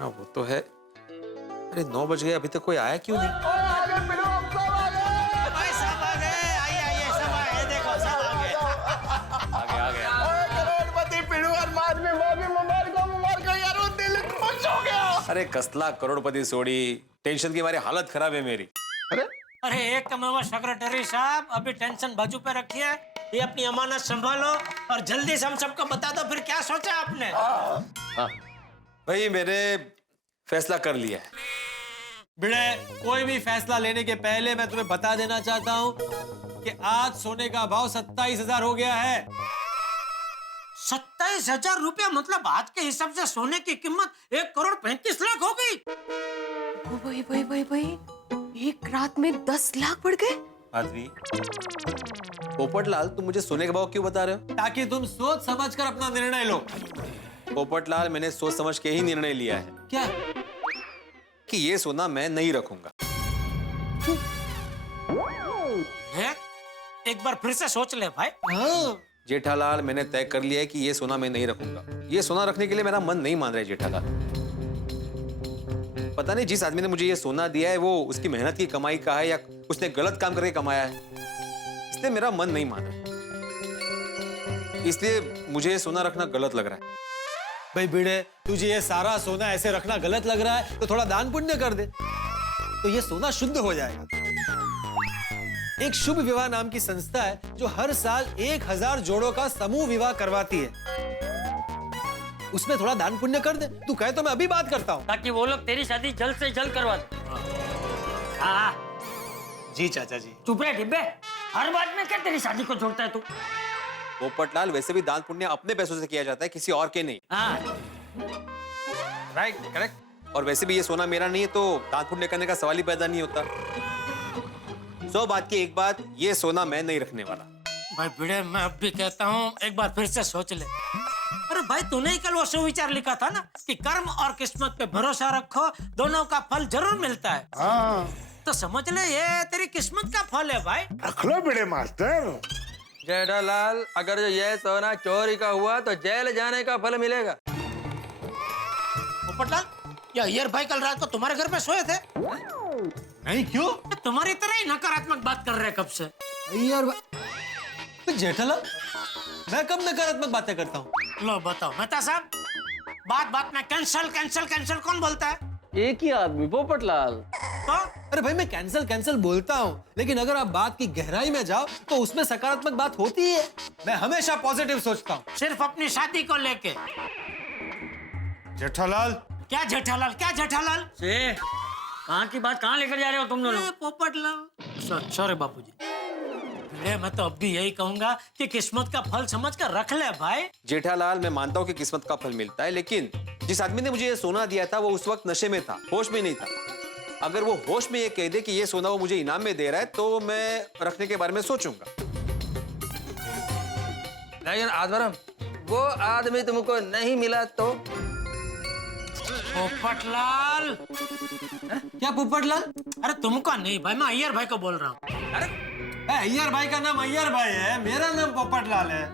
हाँ, वो तो है। अरे 9 बज गए, अभी तक कोई आया क्यों नहीं? अरे कसला करोड़पति सोड़ी, टेंशन की मारी हालत खराब है मेरी। अरे एक कमावा सेक्रेटरी साहब, अभी टेंशन बाजू पे रखिए, ये अपनी अमानत संभालो और जल्दी से हम सबको बता दो फिर क्या सोचा आपने। हाँ भाई, मैंने फैसला कर लिया है। बिड़े, कोई भी फैसला लेने के पहले मैं तुम्हें बता देना चाहता हूँ कि आज सोने का भाव 27,000 हो गया है। 27,000 रुपया? मतलब आज के हिसाब से सोने की कीमत 1,35,00,000 हो गई। भाई, एक रात में 10 लाख बढ़ गए। माधवी, पोपटलाल, तुम मुझे सोने का भाव क्यों बता रहे हो? ताकि तुम सोच समझ कर अपना निर्णय लो। पोपटलाल, मैंने सोच समझ के ही निर्णय लिया है। क्या? कि ये सोना मैं नहीं रखूंगा। एक बार फिर से सोच ले भाई। जेठालाल, मैंने तय कर लिया है कि ये सोना मैं नहीं रखूंगा। ये सोना रखने के लिए मेरा मन नहीं मान रहा है जेठालाल। पता नहीं जिस आदमी ने मुझे ये सोना दिया है वो उसकी मेहनत की कमाई का है या उसने गलत काम करके कमाया है, इसलिए मेरा मन नहीं मान रहा। इसलिए मुझे ये सोना रखना गलत लग रहा है। भाई भिड़े, तुझे ये सारा सोना ऐसे रखना गलत लग रहा है तो थोड़ा दान पुण्य कर दे, तो ये सोना शुद्ध हो जाएगा। एक शुभ विवाह नाम की संस्था है जो हर साल 1000 जोड़ों का समूह विवाह करवाती है। उसमें थोड़ा दान पुण्य कर दे। तू कहे तो मैं अभी बात करता हूँ, ताकि वो लोग तेरी शादी जल्द से जल्द करवा दे। हाँ जी चाचा जी। चुप रहे डिब्बे, हर बात में क्या तेरी शादी को जोड़ता है तू? पोपटलाल, वैसे भी दान पुण्य अपने पैसों से किया जाता है, किसी और के नहीं। हाँ राइट, करेक्ट। और वैसे भी ये सोना मेरा नहीं है तो दान पुण्य करने का सवाल ही पैदा नहीं होता। 100 बात की एक बात, ये सोना मैं नहीं रखने वाला। भाई भिड़े, मैं अब भी कहता हूँ एक बार फिर से सोच ले। अरे भाई, तूने ही कल वो सुविचार लिखा था ना कि कर्म और किस्मत पे भरोसा रखो, दोनों का फल जरूर मिलता है। हाँ, तो समझ ले ये तेरी किस्मत का फल है भाई। रख लो बड़े मास्टर। जेठालाल, अगर ये सोना चोरी का हुआ तो जेल जाने का फल मिलेगा। पोपटलाल, ये अय्यर भाई कल रात को तुम्हारे घर पे सोए थे? नहीं, क्यों? तुम्हारी तरह ही नकारात्मक बात कर रहे हैं कब से। यार जेठालाल, मैं कब नकारात्मक बातें करता हूँ? लो बताओ मेहता साहब, बात बात में कैंसल कैंसल कैंसल कौन बोलता है? एक ही आदमी पोपटलाल। तो अरे भाई, मैं कैंसल बोलता हूँ, लेकिन अगर आप बात की गहराई में जाओ तो उसमें सकारात्मक बात होती है। मैं हमेशा पॉजिटिव सोचता हूँ। सिर्फ अपनी शादी को लेके। जेठालाल, क्या जेठालाल, क्या जेठालाल? से कहाँ की बात कहाँ लेकर जा रहे हो तुम दोनों? पोपटलाल, सॉरी बापूजी। मैं तो अब भी यही कहूंगा कि किस्मत का फल समझ कर रख ले भाई। जेठालाल, मैं मानता हूँ कि किस्मत का फल मिलता है, लेकिन जिस आदमी ने मुझे ये सोना दिया था वो उस वक्त नशे में था, होश में नहीं था। अगर वो होश में ये कह दे कि ये सोना वो मुझे इनाम में दे रहा है तो मैं रखने के बारे में सोचूंगा। नहीं यार आदवरम, वो आदमी तुमको नहीं मिला तो? पोपटलाल। क्या पोपटलाल? अरे तुमको नहीं भाई, मैं अय्यर भाई को बोल रहा हूँ। अरे अय्यर भाई का नाम अय्यर भाई है, मेरा नाम पोपटलाल है।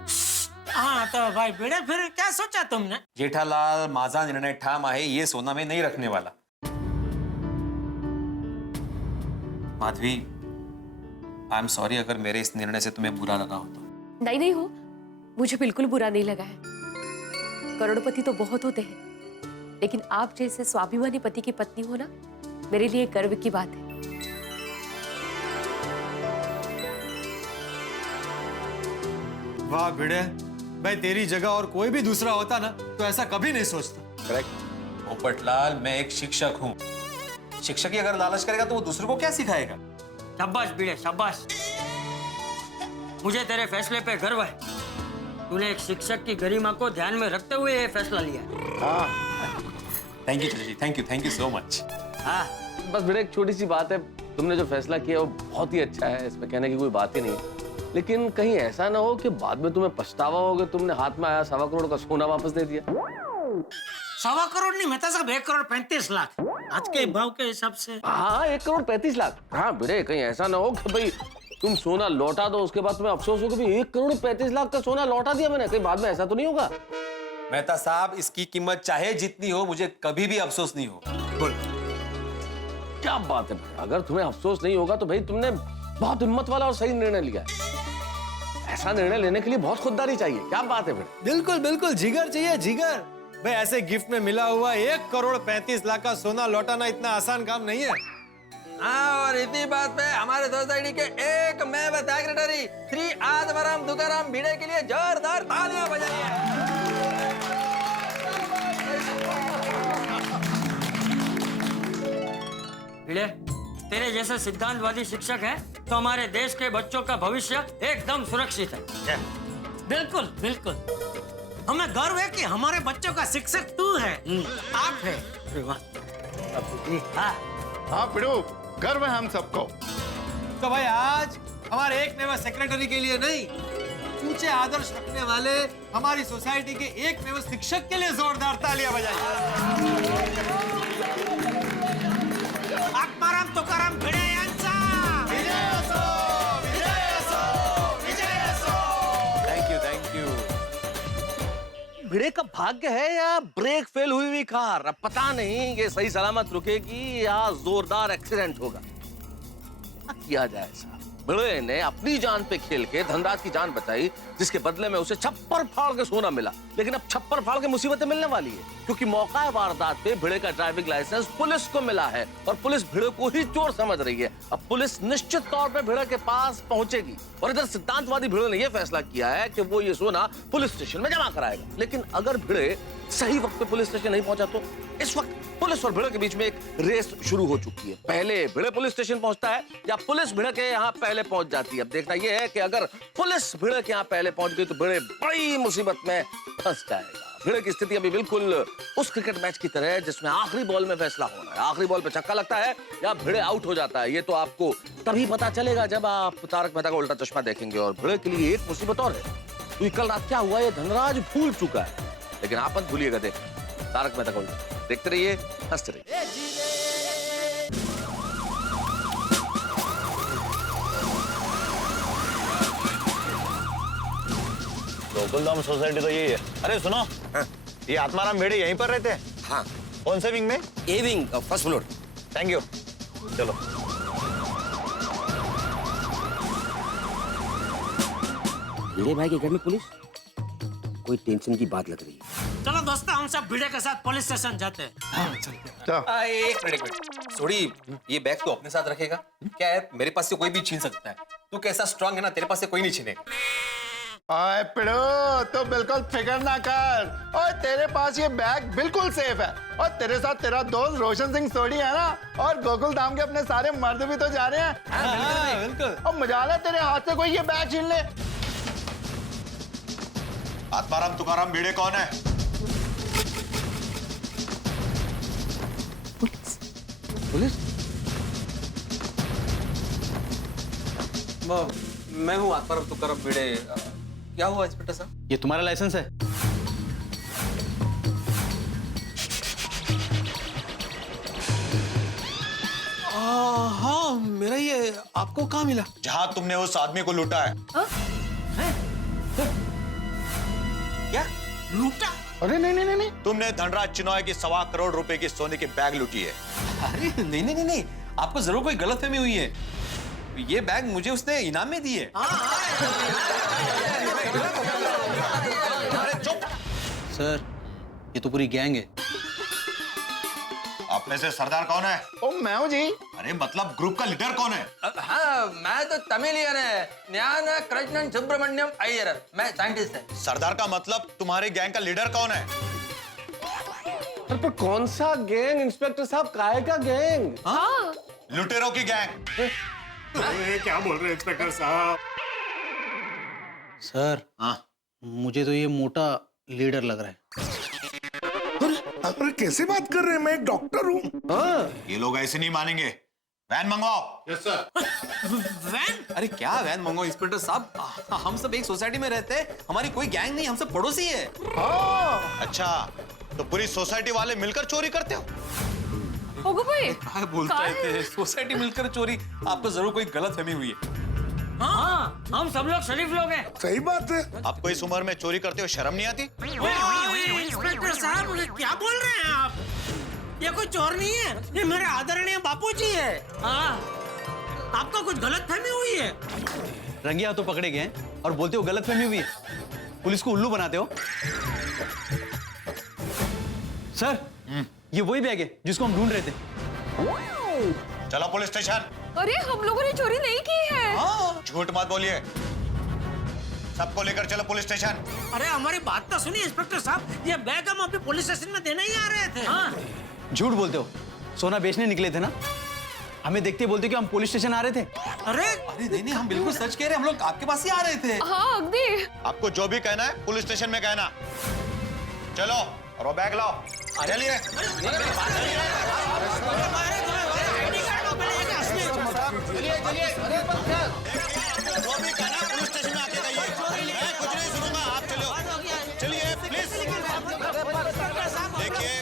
हाँ तो भाई बेड़े, फिर क्या सोचा तुमने? जेठालाल, माझा निर्णय ठाम आहे, ये सोना मैं नहीं रखने वाला। माधवी, आई एम सॉरी अगर मेरे इस निर्णय से तुम्हें बुरा लगा हो तो। नहीं नहीं हो, मुझे बिल्कुल बुरा नहीं लगा है। करोड़पति तो बहुत होते हैं, लेकिन आप जैसे स्वाभिमानी पति की पत्नी हो ना, मेरे लिए गर्व की बात है। वाह भिड़े, भाई तेरी जगह और कोई भी दूसरा होता ना तो ऐसा कभी नहीं सोचता। करेक्ट। पोपटलाल, मैं एक शिक्षक हूँ। शिक्षक ही अगर लालच करेगा तो वो दूसरों को क्या सिखाएगा? शाबाश भिड़े, शाबाश। मुझे तेरे फैसले पे गर्व है। तूने एक शिक्षक की गरिमा को ध्यान में रखते हुए ये फैसला लिया। Thank you ji, thank you so much. हाँ, बस भिड़े, एक छोटी सी बात है, तुमने जो फैसला किया वो बहुत ही अच्छा है, इसमें कहने की कोई बात ही नहीं है। लेकिन कहीं ऐसा ना हो कि बाद में तुम्हें पछतावा हो कि तुमने हाथ में आया 1.25 करोड़ का सोना वापस दे दिया। 1.25 करोड़ नहीं मेहता साहब, 1,35,00,000 आज के भाव के हिसाब से। हाँ, 1,35,00,000। हाँ भिड़े, कहीं ऐसा ना हो कि भाई तुम सोना लौटा दो, उसके बाद तुम्हें अफसोस हो कि 1,35,00,000 का सोना लौटा दिया मैंने, कहीं बाद में ऐसा तो नहीं होगा? मेहता साहब, इसकी कीमत चाहे जितनी हो, मुझे कभी भी अफसोस नहीं होगा। बोल, क्या बात है भाई, अगर तुम्हें अफसोस नहीं होगा तो भाई तुमने बहुत हिम्मत वाला और सही निर्णय लिया है। ऐसा निर्णय लेने के लिए बहुत खुददारी चाहिए। क्या बात है भाई? बिल्कुल बिल्कुल, जिगर चाहिए, जिगर। भाई ऐसे गिफ्ट में मिला हुआ 1,35,00,000 का सोना लौटाना इतना आसान काम नहीं है। हाँ, और इसी बात पे हमारे सोसाइटी के एक मैं सेक्रेटरी श्री आदवरम तुकाराम भिड़े के लिए जोरदार तालियां बजाइए। भिड़े, तेरे जैसे सिद्धांतवादी शिक्षक है तो हमारे देश के बच्चों का भविष्य एकदम सुरक्षित है। बिल्कुल बिल्कुल, हमें गर्व है कि हमारे बच्चों का शिक्षक तू है, आप है। अरे वाह। हाँ पिड़ू, गर्व है हम सबको। तो भाई आज हमारे एक मेवा सेक्रेटरी के लिए नहीं, ऊंचे आदर्श रखने वाले हमारी सोसाइटी के एक मेवा शिक्षक के लिए जोरदार तालियां बजाइए। आत्माराम तुकाराम भिड़े यांचा विजय असो, विजय असो, विजय असो। Thank you. भिड़े का भाग्य है या ब्रेक फेल हुई हुई कार, अब पता नहीं ये सही सलामत रुकेगी या जोरदार एक्सीडेंट होगा। क्या किया जाए साहब? भिड़े ने अपनी जान पे खेल के धनराज की जान बचाई, जिसके बदले में उसे छप्पर फाड़ के सोना मिला। लेकिन अब छप्पर फाड़ के मुसीबतें मिलने वाली है, क्योंकि मौका वारदात पे भिड़े का ड्राइविंग लाइसेंस पुलिस को मिला है और पुलिस भिड़े को ही चोर समझ रही है। अब पुलिस निश्चित तौर पे भिड़े के पास पहुंचेगी और इधर सिद्धांतवादी भिड़े ने यह फैसला किया है कि वो ये सोना पुलिस स्टेशन में जमा कराएगा। लेकिन अगर भिड़े सही वक्त पे पुलिस स्टेशन नहीं पहुंचा तो इस वक्त पुलिस और भिड़े के बीच में एक रेस शुरू हो चुकी है। पहले भिड़े पुलिस स्टेशन पहुंचता है या पुलिस भिड़े के यहाँ पहले पहुंच जाती है। अब देखना यह है कि अगर पुलिस भिड़े के यहाँ पहले पहुंच गई तो भिड़े बड़ी मुसीबत में फंस जाएगा। भिड़े की स्थिति अभी बिल्कुल उस क्रिकेट मैच की तरह है जिसमें आखिरी बॉल में फैसला होना है। आखिरी बॉल पे छक्का लगता है या भिड़े आउट हो जाता है, ये तो आपको तभी पता चलेगा जब आप तारक मेहता का उल्टा चश्मा देखेंगे। और भिड़े के लिए एक मुसीबत और है, तो कल रात क्या हुआ ये धनराज भूल चुका है, लेकिन आप मत भूलिएगा। देख तारक मेहता का उल्टा देखते रहिए, हंसते रहिए। गोकुलधाम सोसाइटी तो यही है। अरे सुनो, ये आत्माराम भिड़े यहीं पर रहते हैं? हाँ, कौन से विंग में? A wing, first floor. Thank you. चलो। भिड़े भाई के घर में पुलिस? कोई टेंशन की बात लग रही है। चलो दोस्तों, हम सब भिड़े के साथ पुलिस स्टेशन जाते हैं। एक मिनट। थोड़ी ये बैग तो अपने साथ रखेगा? क्या है, मेरे पास से कोई भी छीन सकता है। तू कैसा स्ट्रांग है ना, तेरे पास से कोई नहीं छीनेगा। आए पिड़ो, तो बिल्कुल फिक्र ना कर। और तेरे पास ये बैग बिल्कुल सेफ है। और तेरे साथ तेरा दोस्त रोशन सिंह सोडी है ना, और गोकुल धाम के अपने सारे मर्द भी तो जा रहे हैं। बिल्कुल। और मजा है तेरे हाथ से कोई ये बैग छीन ले। आत्माराम तुकाराम भिड़े कौन है? पुलिस? मैं हूँ आत्माराम तुकाराम भिड़े। क्या हुआ इंस्पेक्टर साहब? ये तुम्हारा लाइसेंस है? हाँ, मेरा ये आपको कहाँ मिला? जहां तुमने उस आदमी को लूटा है। क्या लूटा? अरे नहीं, तुमने धनराज चिनॉय की 1.25 करोड़ रुपए की सोने की बैग लूटी है। अरे नहीं, आपको जरूर कोई गलतफहमी हुई है। ये बैग मुझे उसने इनाम में दी है। सर, ये तो पूरी गैंग है। आप में से सरदार कौन है? ओ मैं हूँ जी। अरे मतलब ग्रुप का लीडर कौन है? हाँ, मैं तो तमिलियन है, ज्ञान कृष्णन सुब्रमण्यम अय्यर। मैं साइंटिस्ट है। सरदार का मतलब तुम्हारे गैंग का लीडर कौन है? पर कौन सा गैंग इंस्पेक्टर साहब? काहे का गैंग? हाँ। लुटेरों की गैंग। क्या बोल रहे हैं इंस्पेक्टर साहब? सर, हाँ, मुझे तो ये मोटा लीडर लग रहा है। अरे कैसे बात कर रहे हैं? मैं एक डॉक्टर हूँ। हाँ, ये लोग ऐसे नहीं मानेंगे। वैन मंगवाओ। Yes sir. वैन? अरे क्या वैन मंगवाओ इंस्पेक्टर साहब? हम सब एक सोसाइटी में रहते हैं, हमारी कोई गैंग नहीं, हम सब पड़ोसी है। अच्छा, तो पूरी सोसाइटी वाले मिलकर चोरी करते हो? क्या बोलता है? सोसाइटी मिलकर चोरी? आपको जरूर कोई गलतफहमी हुई है। हाँ, हम सब लोग शरीफ लोग हैं। सही बात है। आपको इस उम्र में चोरी करते हो शर्म नहीं आती? इंस्पेक्टर साहब, क्या बोल रहे हैं आप? ये कोई चोर नहीं है, ये मेरे आदरणीय बापूजी है। हाँ, आपको कुछ गलतफहमी हुई है। रंगिया तो पकड़े गए हैं और बोलते हो गलतफहमी हुई है। पुलिस को उल्लू बनाते हो। सर, ये वही बैग है जिसको हम ढूंढ रहे थे। चलो पुलिस स्टेशन। अरे हम लोगों ने चोरी नहीं की है। हाँ, झूठ मत बोलिए। सबको लेकर चलो पुलिस स्टेशन। अरे हमारी बात तो सुनिए इंस्पेक्टर साहब, ये बैग हम अभी पुलिस स्टेशन में देने ही आ रहे थे। हाँ। झूठ बोलते हो। सोना बेचने निकले थे ना? हमें देखते बोलते कि हम पुलिस स्टेशन आ रहे थे। अरे नहीं, हम बिल्कुल सच कह रहे हैं, हम लोग आपके पास ही आ रहे थे। हाँ, अगदी। आपको जो भी कहना है पुलिस स्टेशन में कहना। चलो, और वो बैग लाओ। चलिए। जो भी कहना है पुलिस स्टेशन में आके कहिए। मैं कुछ नहीं सुनूंगा, आप चलो। चलिए प्लीज। देखिए,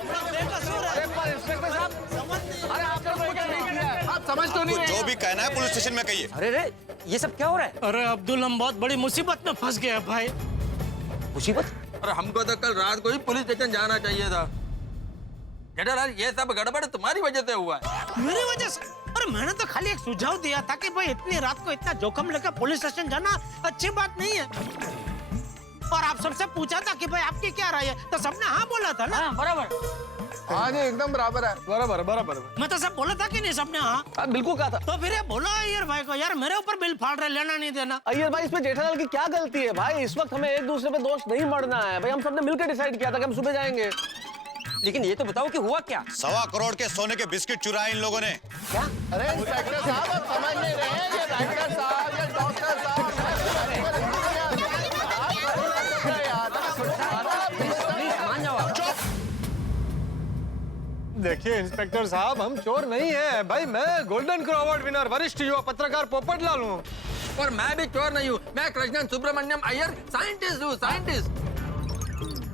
आपको जो भी कहना है पुलिस स्टेशन में कहिए। अरे ये सब क्या हो रहा है? अरे अब्दुल, हम बहुत बड़ी मुसीबत में फंस गए भाई। मुसीबत? अरे हमको तो कल रात को ही पुलिस स्टेशन जाना चाहिए था। जेठालाल, ये सब गड़बड़ तुम्हारी वजह से हुआ है। मेरी वजह से? अरे मैंने तो खाली एक सुझाव दिया था कि भाई इतनी रात को इतना जोखिम लेकर पुलिस स्टेशन जाना अच्छी बात नहीं है। और आप सबसे पूछा था कि भाई आपकी क्या राय है, तो सबने हाँ बोला था ना? हाँ, बराबर। हाँ जी, एकदम बराबर है। बराबर। मैं तो सब बोला था कि नहीं सबने हाँ? बिल्कुल कहा था। तो फिर ये बोला अय्यर भाई को, यार मेरे ऊपर बिल फाड़ रहे, लेना नहीं देना। अय्यर भाई, इसमें जेठालाल की क्या गलती है भाई? इस वक्त हमें एक दूसरे पे दोष नहीं मढ़ना है भाई। हम सबने मिलकर डिसाइड किया था कि हम सुबह जाएंगे। लेकिन ये तो बताओ कि हुआ क्या? 1.25 करोड़ के सोने के बिस्किट चुराए इन लोगों ने। क्या? अरे इंस्पेक्टर साहब, आप समझ नहीं रहे हैं। ये डॉक्टर साहब, ये डॉक्टर साहब। मान जाओ आप। देखिए इंस्पेक्टर साहब, हम चोर नहीं है भाई। मैं गोल्डन क्रो अवार्ड विनर वरिष्ठ युवा पत्रकार पोपट लाल हूँ। और मैं भी चोर नहीं हूँ। मैं कृष्णन सुब्रमण्यम अय्यर साइंटिस्ट हूँ, साइंटिस्ट।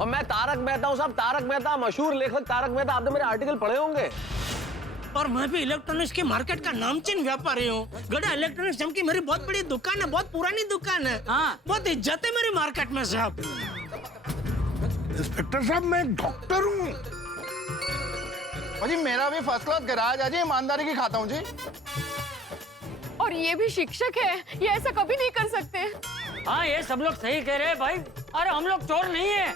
और मैं तारक मेहता हूँ साहब, तारक मेहता, मशहूर लेखक तारक मेहता। आपने मेरे आर्टिकल पढ़े होंगे। और मैं भी इलेक्ट्रॉनिक्स के मार्केट का नामचीन व्यापारी हूँ। गड़ा इलेक्ट्रॉनिक्स नाम की मेरी बहुत बड़ी दुकान है, बहुत पुरानी दुकान है। हाँ। बहुत इज्जत है मेरी मार्केट में साहब। इंस्पेक्टर साहब, मैं एक डॉक्टर हूँ। जी मेरा भी फर्स्ट क्लास गैराज है जी, ईमानदारी की खाता हूँ जी। और ये भी शिक्षक है, ये ऐसा कभी नहीं कर सकते। हाँ ये सब लोग सही कह रहे हैं भाई। अरे हम लोग चोर नहीं है।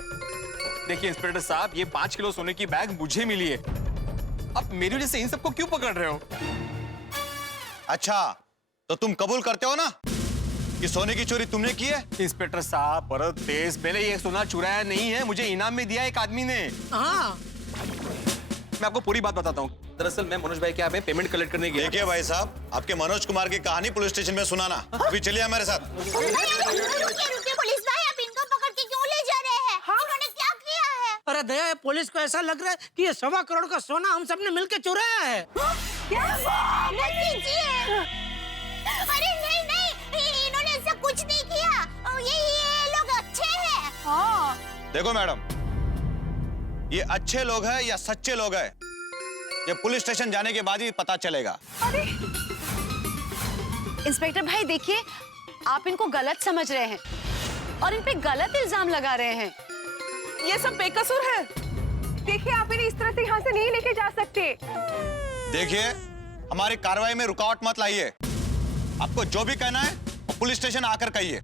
देखिए इंस्पेक्टर साहब, ये 5 किलो सोने की बैग मुझे मिली है। अब मेरी वजह से इन सबको क्यों पकड़ रहे हो? अच्छा तो तुम कबूल करते हो ना कि सोने की चोरी तुमने की है? इंस्पेक्टर साहब परत तेज, मैंने ये सोना चुराया नहीं है, मुझे इनाम में दिया एक आदमी ने। हाँ मैं आपको पूरी बात बताता हूँ। दरअसल मैं मनोज भाई के यहाँ पे पेमेंट कलेक्ट करने गया। देखिए भाई साहब, आपके मनोज कुमार की कहानी पुलिस स्टेशन में सुनाना। अभी चलिए हमारे साथ। रुकिए पुलिस भाई, आप इनको पकड़ के क्यों ले जा रहे हैं? उन्होंने क्या किया है? अरे दया, ये पुलिस को ऐसा लग रहा है कि ये 1.25 करोड़ का सोना हम सबने मिलके चुराया है। मत कीजिए। अरे नहीं नहीं, इन्होंने ऐसा कुछ नहीं किया। ये लोग अच्छे हैं। हाँ। देखो मैडम, ये अच्छे लोग हैं या सच्चे लोग हैं, ये पुलिस स्टेशन जाने के बाद ही पता चलेगा। अरे इंस्पेक्टर भाई देखिए, आप इनको गलत समझ रहे हैं और इन पे गलत इल्जाम लगा रहे हैं। ये सब बेकसूर है। देखिए आप इन्हें इस तरह से यहाँ से नहीं लेके जा सकते। देखिए, हमारी कार्रवाई में रुकावट मत लाइए। आपको जो भी कहना है वो पुलिस स्टेशन आकर कहिए।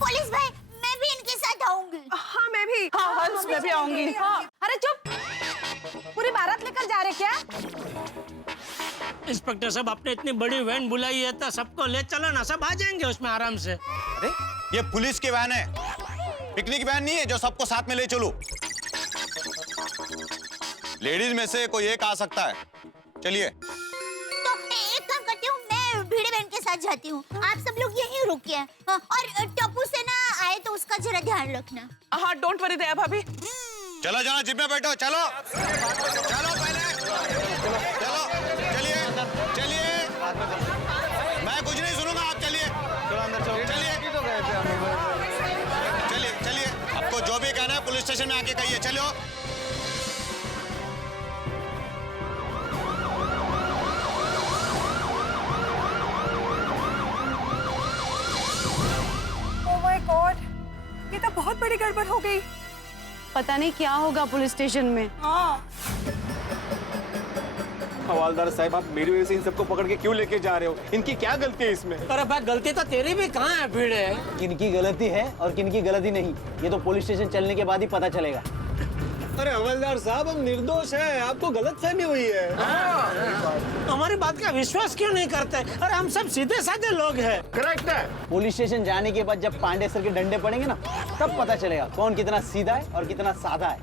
पुलिस भाई, मैं भी इनके साथ आऊंगी। हाँ मैं भी। हाँ मैं भी आऊंगी। अरे चुप, पूरी बारात लेकर जा रहे क्या? इंस्पेक्टर साहब, आपने इतनी बड़ी वैन बुलाई है तो सबको ले चलो ना, सब आ जाएंगे उसमें आराम से। अरे ये पुलिस की वैन है, पिकनिक वैन नहीं है जो सबको साथ में ले चलो। लेडीज में से कोई एक आ सकता है। चलिए। तो एक काम करती हूँ, मैं भिड़े बहन के साथ जाती हूँ, आप सब लोग यहीं रुकिए। और टप्पू से ना आए तो उसका जरा ध्यान रखना। हाँ डोंट वरी दया भाभी। चलो चलो, जीप में बैठो, चलो चलो पहले चलो, चलिए चलिए, मैं कुछ नहीं सुनूंगा, आप चलिए चलिए चलिए चलिए, आपको जो भी कहना है पुलिस स्टेशन में आके कहिए। चलो। ओह माय गॉड, ये तो बहुत बड़ी गड़बड़ हो गई। पता नहीं क्या होगा पुलिस स्टेशन में। हवालदार साहब, आप मेरी वजह से इन सबको पकड़ के क्यों लेके जा रहे हो? इनकी क्या गलती है इसमें? अरे भाई, गलती तो तेरी भी कहाँ है भिड़े? किनकी गलती है और किनकी गलती नहीं, ये तो पुलिस स्टेशन चलने के बाद ही पता चलेगा। अरे हवलदार साहब, हम निर्दोष हैं, आपको गलतफहमी हुई है। हमारी बात का विश्वास क्यों नहीं करते? अरे हम सब सीधे साधे लोग हैं। करेक्ट है। पुलिस स्टेशन जाने के बाद जब पांडे सर के डंडे पड़ेंगे ना, तब पता चलेगा कौन कितना सीधा है और कितना साधा है।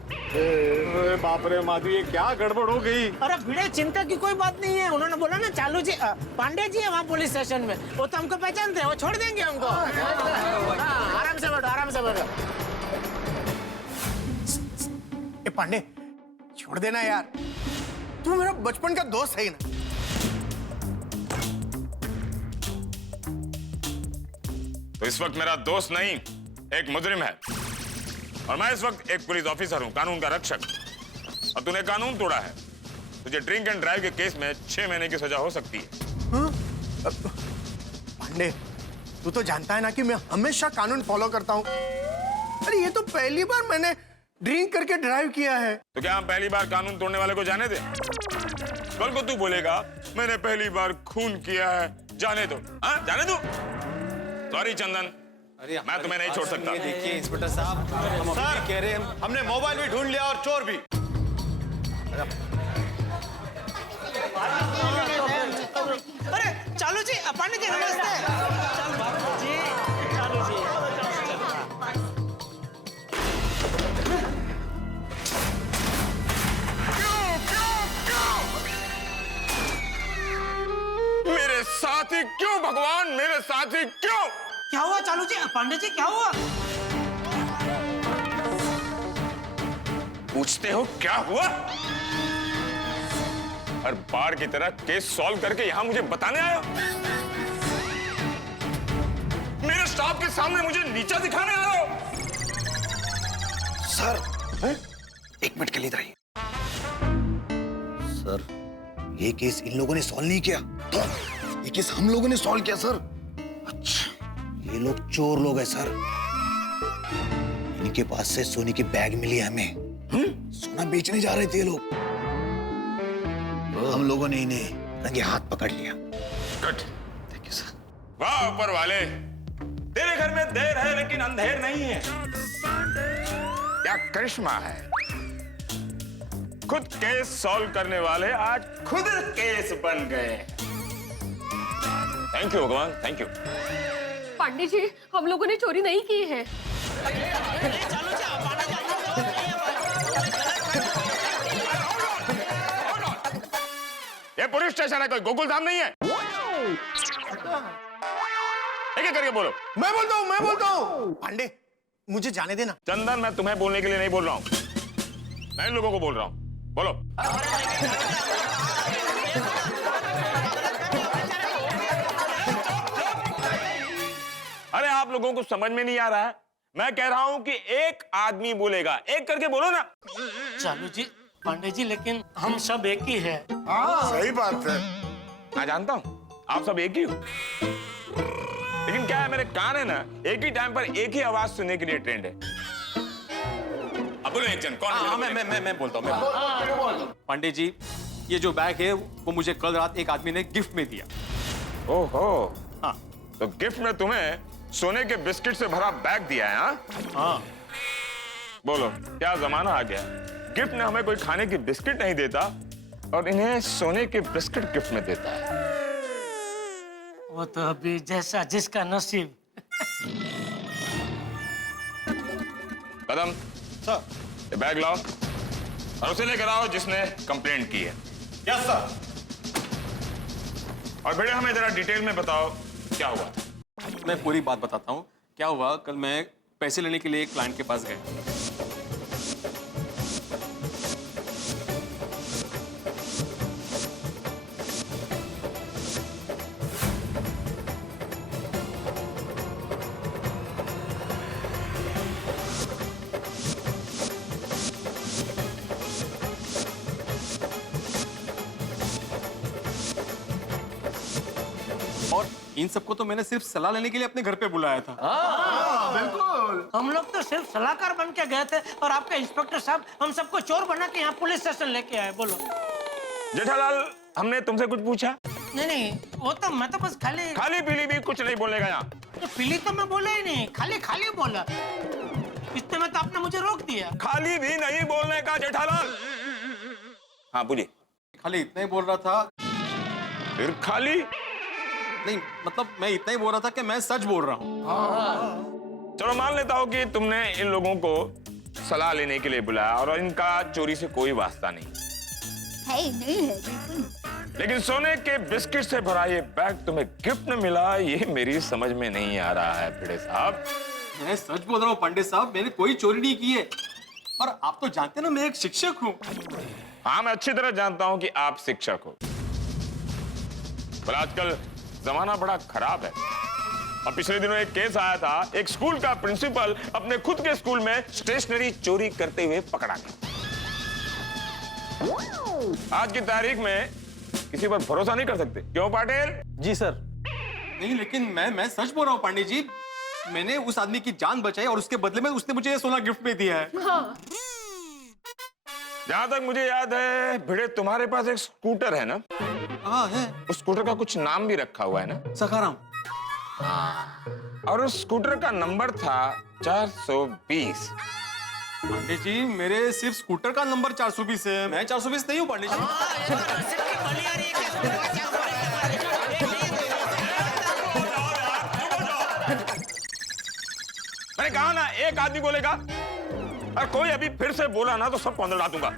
बाप रे माधु, ये क्या गड़बड़ हो गई? अरे भिड़े, चिंता की कोई बात नहीं है। उन्होंने बोला ना चालू जी, पांडे जी है वहाँ पुलिस स्टेशन में, वो तो हमको पहचानते हैं, वो छोड़ देंगे हमको। हाँ, आराम से बैठो, आराम से बैठो। पांडे, छोड़ देना यार, तू मेरा बचपन का दोस्त है ना। तो इस वक्त मेरा दोस्त नहीं, एक मुजरिम है, और मैं इस वक्त एक पुलिस ऑफिसर हूं, कानून का रक्षक। और तूने कानून तोड़ा है, तुझे ड्रिंक एंड ड्राइव के केस में 6 महीने की सजा हो सकती है। पांडे, तू तो जानता है ना कि मैं हमेशा कानून फॉलो करता हूँ। अरे ये तो पहली बार मैंने ड्रिंक करके ड्राइव किया है। तो क्या हम पहली बार कानून तोड़ने वाले को जाने दे? कल को तू बोलेगा मैंने पहली बार खून किया है, जाने दो। हाँ, जाने दो। सॉरी चंदन, अरे मैं तुम्हें नहीं छोड़ सकता। देखिए इंस्पेक्टर साहब, हम अभी भी कह रहे हैं, हमने मोबाइल भी ढूंढ लिया और चोर भी। अरे चालू जी, पांडे जी नमस्ते। चालू जी, चालू जी। मेरे साथी क्यों भगवान, मेरे साथी क्यों? क्या हुआ चालू जी? पांडे जी क्या हुआ? पूछते हो क्या हुआ? हर बार की तरह केस सॉल्व करके यहां मुझे बताने आए हो? मेरे स्टाफ के सामने मुझे नीचा दिखाने आए हो? सर, एक मिनट के लिए इधर आइए। सर, ये केस इन लोगों ने सॉल्व नहीं किया। ये केस हम लोगों ने सॉल्व किया सर। अच्छा, ये लोग चोर लोग हैं सर। इनके पास से सोने की बैग मिली हमें। सोना बेचने जा रहे थे ये लोग। हम लोगों ने इन्हें रंगे हाथ पकड़ लिया। Good, thank you sir. वाह ऊपर वाले, तेरे घर में देर है लेकिन अंधेर नहीं है। क्या करिश्मा है। खुद केस सॉल्व करने वाले आज खुद केस बन गए। थैंक यू भगवान, थैंक यू। पांडे जी, हम लोगों ने चोरी नहीं की है। ये पुलिस स्टेशन है, कोई गोकुल धाम नहीं है। एक एक करके बोलो। मैं बोलता हूँ। पांडे, मुझे जाने देना। चंदन, मैं तुम्हें बोलने के लिए नहीं बोल रहा हूँ, मैं इन लोगों को बोल रहा हूँ। बोलो। अरे आप लोगों को समझ में नहीं आ रहा है। मैं कह रहा हूं कि एक आदमी बोलेगा, एक करके बोलो ना। चालू जी, पांडे जी, लेकिन हम सब एक ही है। सही बात है। मैं जानता हूं आप सब एक ही हो, लेकिन क्या है, मेरे कान है ना एक ही टाइम पर एक ही आवाज सुनने के लिए ट्रेंड है। अब बोलो एक जन कौन? मैं बोलता हूँ। पांडे जी, ये जो बैग है वो मुझे कल रात एक आदमी ने गिफ्ट में दिया। ओहो, हाँ। तो गिफ्ट में तुम्हें सोने के बिस्किट से भरा बैग दिया है? हाँ। बोलो, क्या जमाना आ गया। गिफ्ट में हमें कोई खाने की बिस्किट नहीं देता और इन्हें सोने के बिस्किट गिफ्ट में देता है। वो तो अभी जैसा जिसका नसीब। कदम सर, ये बैग लाओ और उसे लेकर आओ जिसने कंप्लेंट की है। Yes sir. और बेटे हमें जरा डिटेल में बताओ क्या हुआ। मैं पूरी बात बताता हूँ। क्या हुआ, कल मैं पैसे लेने के लिए एक क्लाइंट के पास गया। और इन सबको तो मैंने सिर्फ सलाह लेने के लिए अपने घर पे बुलाया था। बिल्कुल, हम लोग तो सिर्फ सलाहकार बन के गए थे और आपके इंस्पेक्टर साहब हम सबको चोर बना के यहाँ पुलिस स्टेशन लेके आए। बोलो जेठालाल, हमने तुमसे कुछ पूछा? नहीं, वो तो मैं तो बस खाली पीली भी कुछ नहीं बोलेगा यहाँ। तो पीली तो मैं बोला ही नहीं, खाली बोला। इतने में तो आपने मुझे रोक दिया। खाली भी नहीं बोलने का जेठालाल। हाँ बोलिए। खाली इतना ही बोल रहा था। फिर खाली नहीं, मतलब मैं इतना ही बोल रहा था कि मैं सच बोल रहा हूँ। चलो मान लेता हूँ कि तुमने इन लोगों को सलाह लेने के लिए बुलाया और इनका चोरी से कोई वास्ता नहीं नहीं है बिल्कुल। लेकिन सोने के बिस्किट से भरा ये बैग तुम्हें गिफ्ट में मिला, ये मेरी समझ में नहीं आ रहा है भिड़े साहब। मैं सच बोल रहा हूँ पंडित साहब, मैंने कोई चोरी नहीं की है। और आप तो जानते ना मैं एक शिक्षक हूँ। हाँ, मैं अच्छी तरह जानता हूँ कि आप शिक्षक हो, पर आजकल जमाना बड़ा खराब है। और पिछले दिनों एक केस आया था, एक स्कूल का प्रिंसिपल अपने खुद के स्कूल में स्टेशनरी चोरी करते हुए पकड़ा गया। आज की तारीख में किसी पर भरोसा नहीं कर सकते, क्यों पाटिल? जी सर। नहीं, लेकिन मैं सच बोल रहा हूँ पांडे जी, मैंने उस आदमी की जान बचाई और उसके बदले में उसने मुझे ये सोना गिफ्ट में दिया है। हाँ। जहां तक मुझे याद है भिड़े, तुम्हारे पास एक स्कूटर है ना? हाँ है। उस स्कूटर का कुछ नाम भी रखा हुआ है ना? सखाराम। हाँ, और उस स्कूटर का नंबर था 420। पांडे जी, मेरे सिर्फ स्कूटर का नंबर 420 है, मैं 420 नहीं हूँ पांडे जी। मैंने कहा ना एक आदमी बोलेगा, और कोई अभी फिर से बोला ना तो सबको अंदर डाल दूंगा।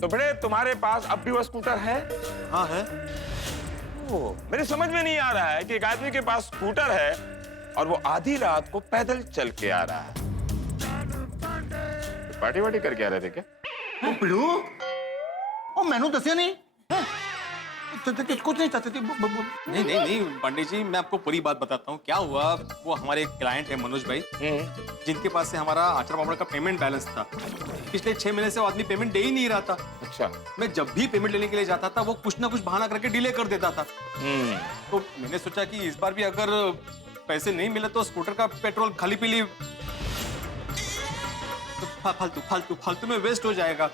तो बड़े, तुम्हारे पास अब भी वो स्कूटर है? हाँ है। मेरी समझ में नहीं आ रहा है कि एक आदमी के पास स्कूटर है और वो आधी रात को पैदल चल के आ रहा है। पार्टी वार्टी करके आ रहे थे क्या? मैनू दसिया नहीं। कुछ नहीं चाहते थे। नहीं पंडित जी, मैं आपको पूरी बात बताता हूँ। क्या हुआ, वो हमारे एक क्लाइंट है मनोज भाई, जिनके पास से हमारा आचार पापड़ का पेमेंट बैलेंस था। पिछले 6 महीने से वो आदमी पेमेंट दे ही नहीं रहा था। अच्छा। मैं जब भी पेमेंट लेने के लिए जाता था वो कुछ ना कुछ बहाना करके डिले कर देता था। तो मैंने सोचा कि इस बार भी अगर पैसे नहीं मिले तो स्कूटर का पेट्रोल खाली पीली तो फालतू में वेस्ट हो जाएगा।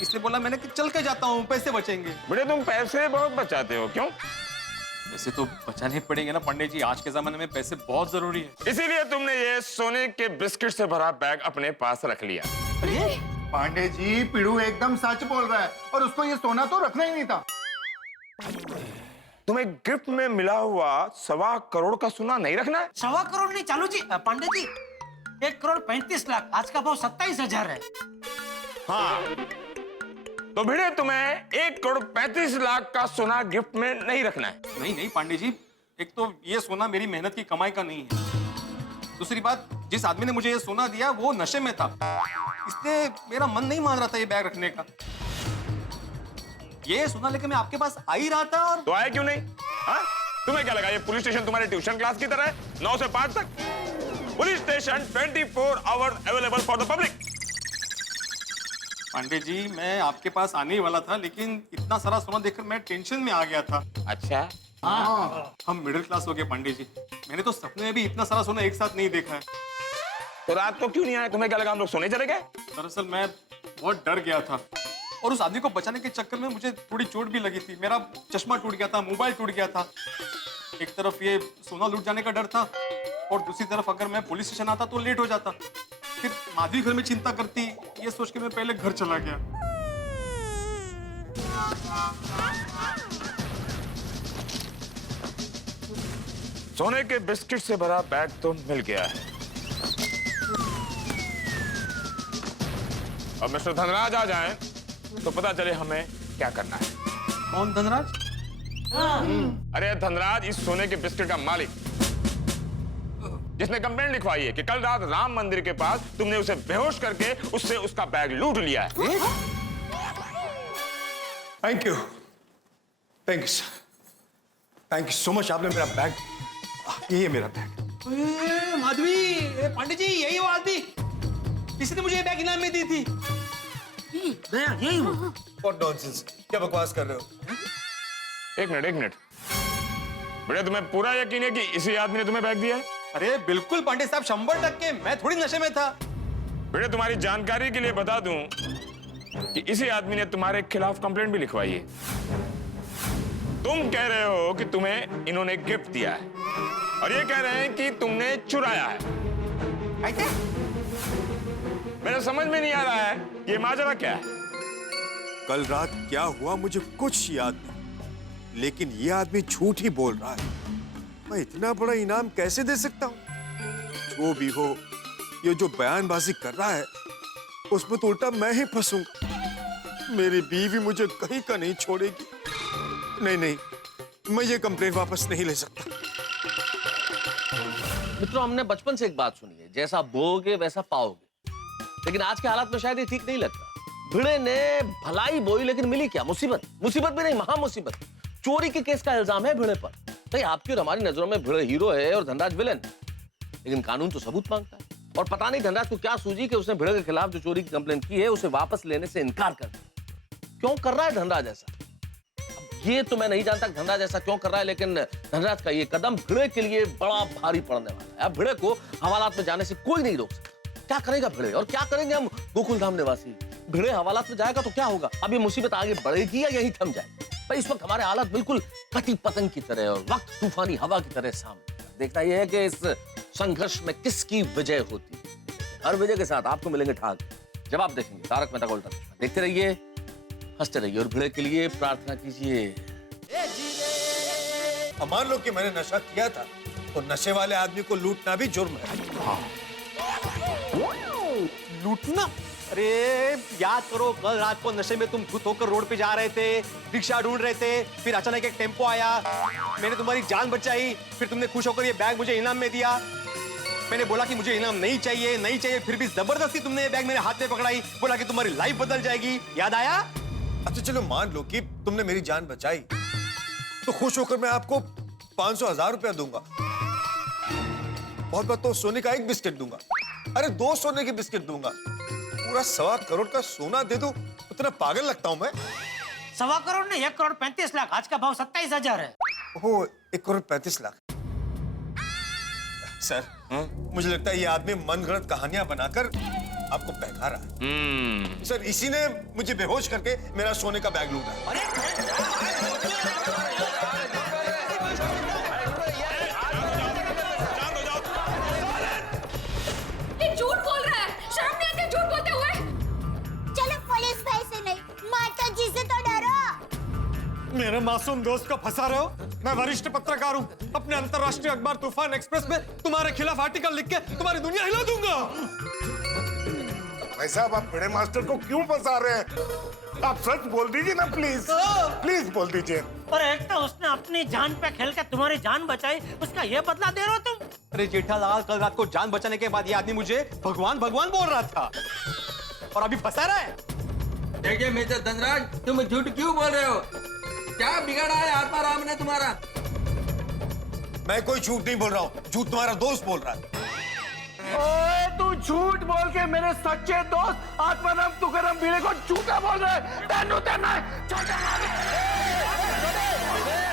इसलिए बोला मैंने कि चल के जाता हूँ, पैसे बचेंगे। बेटे तुम पैसे बहुत बचाते हो, क्यों? पैसे तो बचाने पड़ेंगे ना पंडित जी, आज के जमाने में पैसे बहुत जरूरी है। इसीलिए तुमने ये सोने के बिस्किट से भरा बैग अपने पास रख लिया। पांडे जी, पीड़ू एकदम सच बोल रहा है और उसको ये सोना तो रखना ही नहीं था। तुम्हें गिफ्ट में मिला हुआ 1.25 करोड़ का सोना नहीं रखना है? 1.25 करोड़ नहीं चालू जी, पांडे जी 1,35,00,000, आज का भाव 27,000 है। हाँ, तो भिड़े तुम्हें 1,35,00,000 का सोना गिफ्ट में नहीं रखना है। नहीं नहीं पांडे जी, एक तो ये सोना मेरी मेहनत की कमाई का नहीं है, दूसरी बात जिस आदमी ने मुझे ये सोना दिया वो नशे में था, इसलिए मेरा मन नहीं मान रहा था ये बैग रखने का। ये सोना लेके मैं आपके पास आ ही रहा था और तो आए क्यों नहीं? हाँ? तुम्हें क्या लगा ये पुलिस स्टेशन तुम्हारे ट्यूशन क्लास की तरह है, 9 से 5 तक? Police station 24 hours available for the public. Pandey ji, मैं आपके पास आने ही वाला था, लेकिन इतना सारा सोना देखकर मैं टेंशन में आ गया था। अच्छा? हम मिडिल क्लास हो गए पांडे जी, मैंने तो सपने में भी इतना सारा सोना एक साथ नहीं देखा है। तो रात को क्यों नहीं आए? तुम्हें क्या लगा हम लोग सोने चले गए? दरअसल मैं बहुत डर गया था और उस आदमी को बचाने के चक्कर में मुझे थोड़ी चोट भी लगी थी। मेरा चश्मा टूट गया था, मोबाइल टूट गया था। एक तरफ ये सोना लूट जाने का डर था और दूसरी तरफ अगर मैं पुलिस स्टेशन आता तो लेट हो जाता, फिर माधवी घर में चिंता करती, ये सोच के मैं पहले घर चला गया। सोने के बिस्किट से भरा बैग तो मिल गया है। अब मिस्टर धनराज आ जाएं तो पता चले हमें क्या करना है। कौन धनराज? अरे धनराज, इस सोने के बिस्किट का मालिक, जिसने कंप्लेंट लिखवाई है कि कल रात राम मंदिर के पास तुमने उसे बेहोश करके उससे उसका बैग लूट लिया है। Thank you sir, thank you so much. आपने मेरा बैग, यही है मेरा बैग। माधवी, पांडे जी, यही वो आदमी, किसी ने मुझे ये बैग इनाम में दी थी। यही हूँ। What nonsense, क्या बकवास कर रहे हो? एक मिनट बेटे, तुम्हें पूरा यकीन है कि इसी आदमी ने तुम्हें बैग दिया है? अरे बिल्कुल पांडे साहब, 100%। मैं थोड़ी नशे में था। बेटे तुम्हारी जानकारी के लिए बता दूं कि इसी आदमी ने तुम्हारे खिलाफ कंप्लेंट भी लिखवाई है। तुम कह रहे हो कि तुम्हें इन्होंने गिफ्ट दिया है और ये कह रहे हैं कि तुमने चुराया है। मेरे समझ में नहीं आ रहा है ये माजरा क्या है। कल रात क्या हुआ मुझे कुछ याद नहीं, लेकिन ये आदमी झूठ ही बोल रहा है। मैं इतना बड़ा इनाम कैसे दे सकता हूँ? जो भी हो, ये जो बयानबाजी कर रहा है उसमें तो उल्टा मैं ही फंसूंगा। मेरी बीवी मुझे कहीं का नहीं छोड़ेगी। नहीं, मैं ये कंप्लेंट वापस नहीं ले सकता। मित्रों, हमने बचपन से एक बात सुनी है, जैसा बोओगे वैसा पाओगे, लेकिन आज के हालात में शायद ये ठीक नहीं लगता। भिड़े ने भलाई बोई, लेकिन मिली क्या? मुसीबत भी नहीं, महा मुसीबत। चोरी के केस का इल्जाम है भिड़े पर। भाई, आपकी और हमारी नजरों में भिड़े हीरो है और धनराज विलेन, लेकिन कानून तो सबूत मांगता है। और पता नहीं धनराज को क्या सूझी कि उसने भिड़े के खिलाफ जो चोरी की कंप्लेंट की है उसे वापस लेने से इनकार कर दिया। क्यों कर रहा है धनराज ऐसा? ये तो मैं नहीं जानता धनराज ऐसा क्यों कर रहा है, लेकिन धनराज का ये कदम भिड़े के लिए बड़ा भारी पड़ने वाला है। अब भिड़े को हवालात में जाने से कोई नहीं रोक सकता। क्या करेगा भिड़े और क्या करेंगे हम गोकुल धाम निवासी? भिड़े हवालात में जाएगा तो क्या होगा? अब ये मुसीबत आगे बढ़ेगी या यहीं थम जाएगी? भाई, इस वक्त हमारे हालात बिल्कुल कटी पतंग की तरह और वक्त तूफानी हवा की तरह सामने। देखना यह है कि इस संघर्ष में किसकी विजय होती है। हर विजय के साथ आपको मिलेंगे ठाक जवाब। देखेंगे तारक मेहता का उल्टा चश्मा। देखते रहिए, हंसते रहिए और भिड़े के लिए प्रार्थना कीजिए। अब मान लो कि मैंने नशा किया था, तो नशे वाले आदमी को लूटना भी जुर्म है। लूटना? अरे याद करो, कल रात को नशे में तुम धुत होकर रोड पे जा रहे थे, रिक्शा ढूंढ रहे थे, फिर अचानक एक टेम्पो आया, मैंने तुम्हारी जान बचाई, फिर तुमने खुश होकर ये बैग मुझे इनाम में दिया। मैंने बोला कि मुझे इनाम नहीं चाहिए, फिर भी जबरदस्ती तुमने ये बैग मेरे हाथ में पकड़ाई, बोला कि तुम्हारी लाइफ बदल जाएगी। याद आया? अच्छा चलो मान लो कि तुमने मेरी जान बचाई, तो खुश होकर मैं आपको 500,000 रुपया दूंगा। बहुत बात तो सोने का एक बिस्किट दूंगा। अरे 2 सोने के बिस्किट दूंगा। पूरा 1.25 करोड़ का सोना दे दूं, उतना पागल लगता हूं मैं? 1.25 करोड़ नहीं, 1,35,00,000, आज का भाव 27,000 है। ओह, 1,35,00,000। सर, मुझे लगता है ये आदमी मनगढ़ंत कहानियां बनाकर आपको बहका रहा है। सर इसी ने मुझे बेहोश करके मेरा सोने का बैग लूटा। ये झूठ बोल रहा है, शर्म नहीं आती झूठ बोलते हुए? चलो पुलिस भाई से नहीं, माता जी से तो डरो। मेरे मासूम दोस्त को फंसा रहे हो? मैं वरिष्ठ पत्रकार हूँ, अपने अंतर्राष्ट्रीय अखबार तूफान एक्सप्रेस में तुम्हारे खिलाफ आर्टिकल लिख के तुम्हारी दुनिया हिला दूंगा। भाई साहब, आप बड़े मास्टर को क्यों फंसा रहे हैं? आप सच बोल दीजिए ना प्लीज, प्लीज बोल दीजिए। और एक तो उसने अपनी जान पे खेल के तुम्हारी जान बचाई, उसका ये बदला दे रहे हो तुम? अरे जेठालाल, कल रात को जान बचाने के बाद ये आदमी मुझे भगवान भगवान बोल रहा था और अभी फंसा रहा है। देखिए मिस्टर धनराज, तुम झूठ क्यों बोल रहे हो? क्या बिगाड़ा है आत्माराम ने तुम्हारा? मैं कोई झूठ नहीं बोल रहा हूँ, झूठ तुम्हारा दोस्त बोल रहा है। ओए, तू झूठ बोल के मेरे सच्चे दोस्त आत्माराम तुकाराम भिड़े को झूठा बोल रहा है। तेनू तेना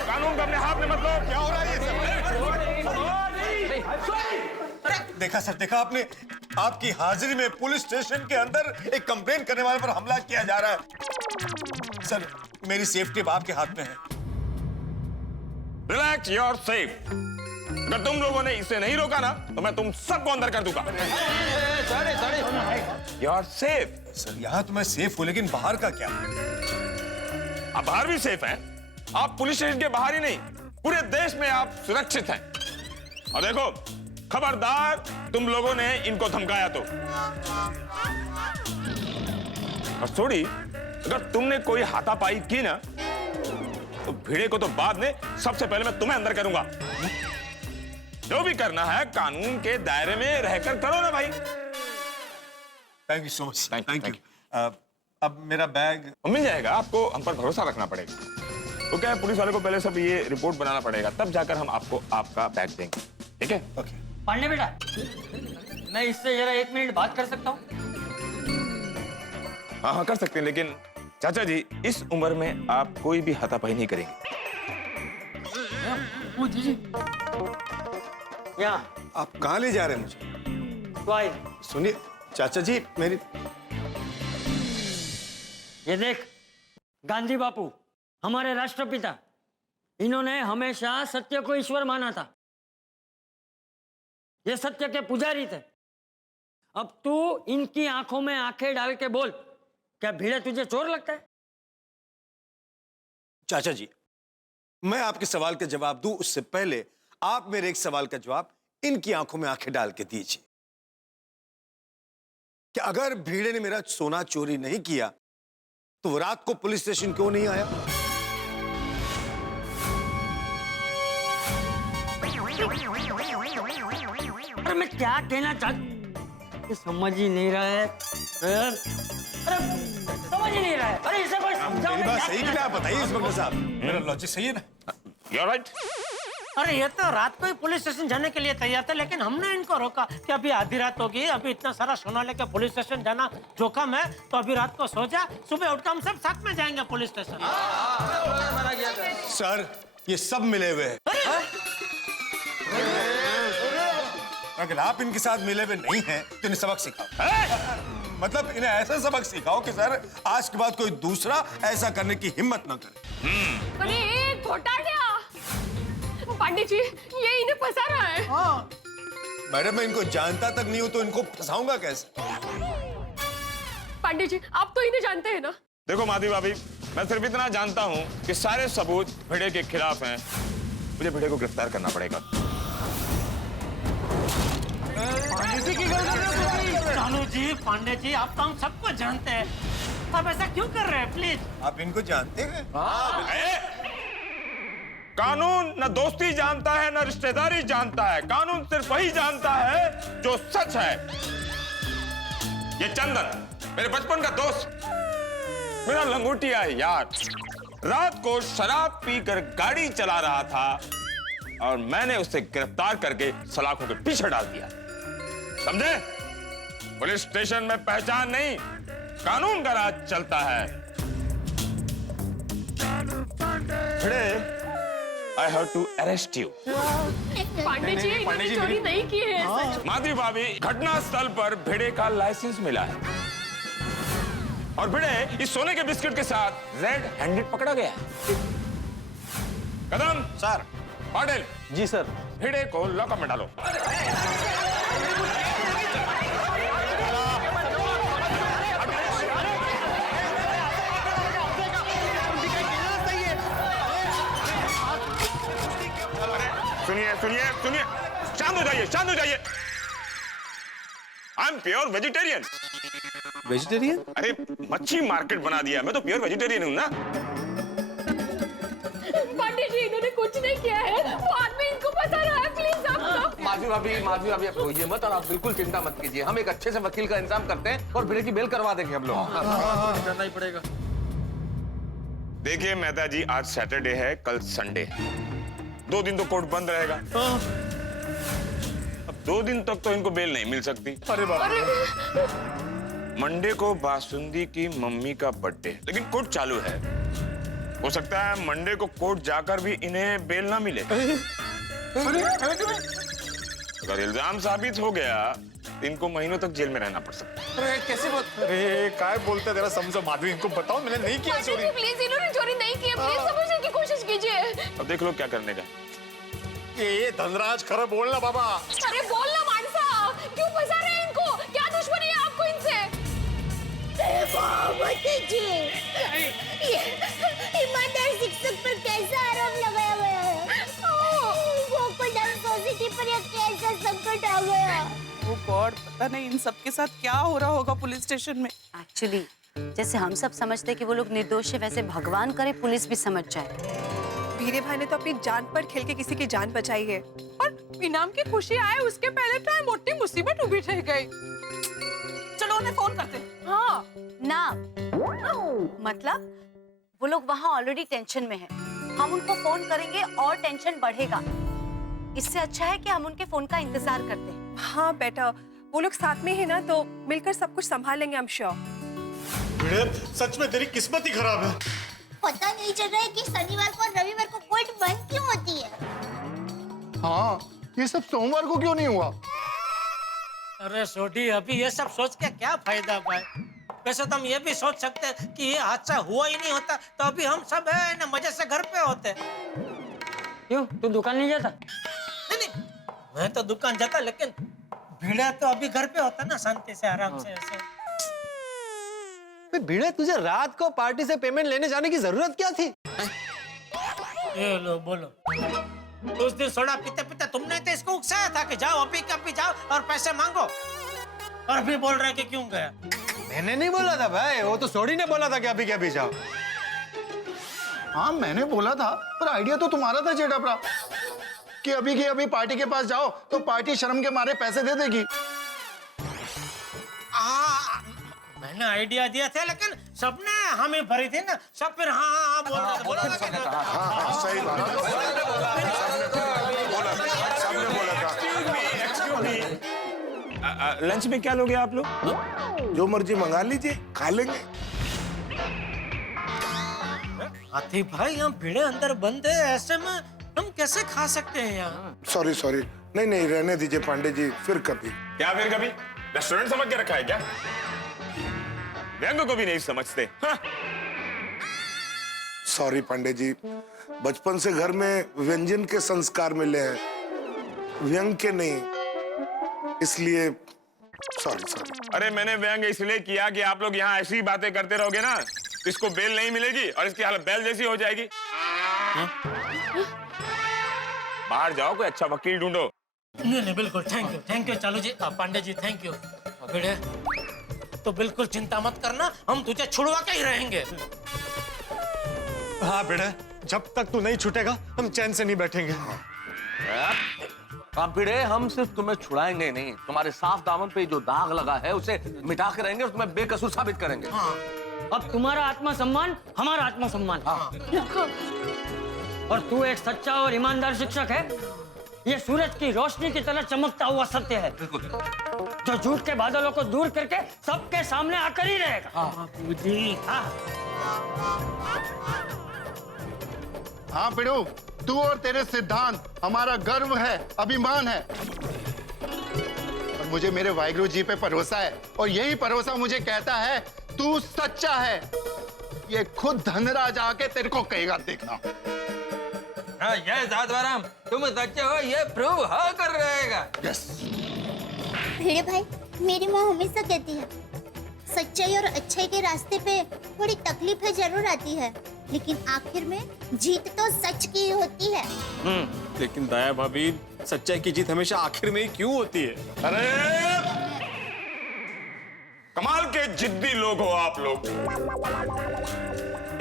कानून को अपने हाथ में मत लो। क्या हो रहा है ये? देखा सर, देखा आपने? आपकी हाजिरी में पुलिस स्टेशन के अंदर एक कंप्लेन करने वाले पर हमला किया जा रहा है। सर मेरी सेफ्टी अब आपके हाथ में है। Relax, your safe. अगर तुम लोगों ने इसे नहीं रोका ना तो मैं तुम सबको अंदर कर दूंगा। Your safe. सर यहाँ तो मैं सेफ हूँ, लेकिन बाहर का क्या? आप बाहर भी सेफ हैं। आप पुलिस स्टेशन के बाहर ही नहीं, पूरे देश में आप सुरक्षित हैं। और देखो, खबरदार तुम लोगों ने इनको धमकाया तो। और थोड़ी अगर तुमने कोई हाथापाई की ना तो भिड़े को तो बाद में, सबसे पहले मैं तुम्हें अंदर करूंगा। जो भी करना है कानून के दायरे में रहकर करो ना भाई। Thank you so much. Thank you. अब मेरा बैग मिल जाएगा आपको, हम पर भरोसा रखना पड़ेगा। तो क्या है, पुलिस वाले को पहले सब ये रिपोर्ट बनाना पड़ेगा, तब जाकर हम आपको आपका बैग देंगे। ठीक है? ओके। पांडे बेटा, मैं इससे जरा 1 मिनट बात कर सकता हूँ? हाँ हाँ कर सकते हैं, लेकिन चाचा जी इस उम्र में आप कोई भी हाथापाई नहीं करेंगे। यहाँ आप कहाँ ले जा रहे हैं मुझे? तो आए। सुनिए चाचा जी, मेरी ये देख, गांधी बापू हमारे राष्ट्रपिता, इन्होंने हमेशा सत्य को ईश्वर माना था। ये सत्य के पुजारी थे। अब तू इनकी आंखों में आंखें डाल के बोल, क्या भिड़े तुझे चोर लगता है? चाचा जी, मैं आपके सवाल का जवाब दूं उससे पहले आप मेरे एक सवाल का जवाब इनकी आंखों में आंखें डाल के दीजिए कि अगर भीड़े ने मेरा सोना चोरी नहीं किया तो वो रात को पुलिस स्टेशन क्यों नहीं आया? अरे मैं क्या कहना चाहता, समझ ही नहीं रहा है। अरे समझ ही नहीं रहा है। अरे इसे कोई समझाओ। मेरी बात सही कि ना? बताइए इंस्पेक्टर साहब, मेरा लॉजिक सही है ना? You're right. अरे ये तो रात को ही पुलिस स्टेशन जाने के लिए तैयार थे, लेकिन हमने इनको रोका कि अभी आधी रात होगी, अभी इतना सारा सोना लेकर पुलिस स्टेशन जाना जोखिम है, तो अभी रात को सो जा, सुबह उठकर हम सब साथ में जाएंगे पुलिस स्टेशन। सर ये सब मिले हुए हैं। अगर आप इनके साथ मिले हुए नहीं हैं तो इन्हें सबक सिखाओ। मतलब इन्हें ऐसा सबक सिखाओ कि सर आज के बाद कोई दूसरा ऐसा करने की हिम्मत ना करे। अरे एक घोटाला, पांडे जी ये इन्हें फंसा रहा है। मैडम मैं इनको जानता तक नहीं हूं तो इनको फंसाऊंगा कैसे? पांडे जी आप तो इन्हें जानते हैं ना? देखो माधवी भाभी, मैं सिर्फ इतना जानता हूँ कि सारे सबूत भिड़े के खिलाफ हैं। मुझे भिड़े को गिरफ्तार करना पड़ेगा। चालू जी, पांडे जी, आप तो हम सबको जानते हैं, आप ऐसा क्यों कर रहे हैं? प्लीज। आप इनको जानते हैं? कानून न दोस्ती जानता है न रिश्तेदारी जानता है, कानून सिर्फ वही जानता है जो सच है। ये चंदन मेरे बचपन का दोस्त, मेरा लंगोटिया है यार। रात को शराब पीकर गाड़ी चला रहा था और मैंने उसे गिरफ्तार करके सलाखों के पीछे डाल दिया। समझे? पुलिस स्टेशन में पहचान नहीं, कानून का राज चलता है। भिड़े, I have to arrest you. Pandey ji इन्होंने चोरी नहीं की है सच। माधवी भाभी, घटना स्थल पर भिड़े का लाइसेंस मिला है और भिड़े इस सोने के बिस्किट के साथ रेड हैंडेड पकड़ा गया है। कदम सर। पाटिल जी सर। भिड़े को लॉकअप में डालो। सुनिए सुनिए सुनिए, शांत हो जाइए, शांत हो जाइए। I am pure vegetarian. Vegetarian? अरे मच्छी मार्केट बना दिया, मैं तो प्योर वेजिटेरियन हूँ ना। पांडे जी इन्होंने कुछ नहीं किया है, वो आदमी इनको बता रहा है, प्लीज आप। माधवी भाभी आप रोइए मत और आप बिल्कुल चिंता मत कीजिए। हम एक अच्छे से वकील का इंतजाम करते हैं और भिड़े की बेल करवा देंगे हम लोग। करना ही पड़ेगा। देखिए मेहता जी, आज सैटरडे है, कल संडे है, 2 दिन तो कोर्ट बंद रहेगा। अब 2 दिन तक तो इनको बेल नहीं मिल सकती। अरे बाप रे। मंडे को बासुंदी की मम्मी का बर्थडे, लेकिन कोर्ट चालू है। हो सकता है मंडे को कोर्ट जाकर भी इन्हें बेल ना मिले। अगर इल्जाम साबित हो गया तो इनको महीनों तक जेल में रहना पड़ सकता है। अरे कैसे अरे काय बोलते तेरा समझो माधवी, इनको बताओ मैंने नहीं किया चोरी। प्लीज इन्होंने चोरी नहीं की है, प्लीज समझने की कोशिश कीजिए। अब देख लो क्या करने का। ये धनराज खरा बोलना बाबा। अरे बोलना मानसा, क्यों फंसा रहे हैं इनको? क्या दुश्मनी है आपको इनसे? ईमानदार शिक्षक पर कैसा आरोप लगाया गया है? गोकुलधाम सोसाइटी पर यह कैसा संकट आ गया? ओ गॉड, पता नहीं इन सब के साथ क्या हो रहा होगा पुलिस स्टेशन में। एक्चुअली जैसे हम सब समझते हैं कि वो लोग निर्दोष है, वैसे भगवान करे पुलिस भी समझ जाए। भीरे भाई ने तो अपनी जान पर खेल के किसी की जान बचाई है और इनाम की खुशी आए उसके पहले तो मोटी मुसीबत उभी रह गई। चलो उन्हें फोन करते हैं। हाँ ना, मतलब वो लोग वहाँ ऑलरेडी टेंशन में है, हम उनको फोन करेंगे और टेंशन बढ़ेगा। इससे अच्छा है कि हम उनके फोन का इंतजार करते हैं। हाँ बेटा, वो लोग साथ में है ना, तो मिलकर सब कुछ संभालेंगे, I'm sure। सच में तेरी किस्मत ही खराब है। पता नहीं चल रहा है कि शनिवार को और रविवार को कोर्ट बंद क्यों होती है? हाँ, ये सब सोमवार को क्यों नहीं हुआ? अरे सोडी, अभी ये सब सोच के क्या फायदा भाई? वैसे तो हम ये भी सोच सकते हैं कि ये हादसा हुआ ही नहीं होता तो अभी हम सब है ना मजे से घर पे होते। क्यों, तू दुकान नहीं जाता? नहीं, मैं तो दुकान जाता, लेकिन भीड़ा तो अभी घर पे होता ना, शांति से आराम से ऐसे। भिड़े, तुझे रात को पार्टी से पेमेंट लेने जाने की जरूरत क्या थी? ये लो बोलो, उस दिन सोडा पीते पीते तुमने तो इसको उकसाया था कि जाओ अभी कभी जाओ और पैसे मांगो, और अभी बोल रहे कि क्यों गया? मैंने नहीं बोला था भाई, वो तो सोडी ने बोला था कि अभी क्या भी जाओ। हाँ मैंने बोला था, पर आइडिया तो तुम्हारा था जेठापरा, कि अभी की अभी पार्टी के पास जाओ तो पार्टी शर्म के मारे पैसे दे देगी। मैंने आइडिया दिया था, लेकिन सबने हामी भरी थी ना, सब फिर हाँ बोल रहे थे। हाँ सही बात। लंच में क्या लोगे आप लोग? जो मर्जी मंगा लीजिए, खा लेंगे। हाथी भाई, हम भीड़े अंदर बंद है, ऐसे में हम कैसे खा सकते हैं यहाँ? सॉरी, नहीं रहने दीजिए पांडे जी, फिर कभी। क्या फिर कभी? रेस्टोरेंट समझ के रखा है क्या? व्यंग को भी नहीं समझते। हाँ। सॉरी पांडे जी, बचपन से घर में व्यंजन के संस्कार मिले हैं, व्यंग के नहीं, इसलिए सॉरी। अरे मैंने व्यंग इसलिए किया कि आप लोग यहाँ ऐसी बातें करते रहोगे ना, इसको बेल नहीं मिलेगी और इसकी हालत बैल जैसी हो जाएगी। बाहर जाओ, कोई अच्छा वकील ढूंढो। नहीं बिल्कुल, थैंक यू चालू जी, पांडे जी थैंक यू। भिड़े तो बिल्कुल चिंता मत करना, हम तुझे छुड़वा के ही रहेंगे। हाँ भिड़े, जब तक तू नहीं छूटेगा हम चैन से नहीं बैठेंगे। अब भिड़े, हम सिर्फ तुम्हें छुड़ाएंगे नहीं, तुम्हारे साफ दामन पे जो दाग लगा है उसे मिटा के रहेंगे और तुम्हें बेकसूर साबित करेंगे। अब तुम्हारा आत्मसम्मान हमारा आत्मसम्मान। और तू एक सच्चा और ईमानदार शिक्षक है, ये सूरज की रोशनी की तरह चमकता हुआ सत्य है, जो झूठ के बादलों को दूर करके सबके सामने आकर ही रहेगा। हाँ पिड़ू, तू और तेरे सिद्धांत हमारा गर्व है, अभिमान है। और मुझे मेरे वाहिगुरु जी पे भरोसा है, और यही भरोसा मुझे कहता है तू सच्चा है। ये खुद धनराज आके तेरे को कहेगा, देखना। हाँ, ये सातवाराम, तुम सच्चे हो ये प्रूव हाँ कर रहेगा। यस। भिड़े भाई, मेरी माँ हमेशा कहती है सच्चाई और अच्छाई के रास्ते पे थोड़ी तकलीफें जरूर आती है, लेकिन आखिर में जीत तो सच की होती है। लेकिन दया भाभी, सच्चाई की जीत हमेशा आखिर में ही क्यों होती है? अरे कमाल के जिद्दी लोग हो आप लोग।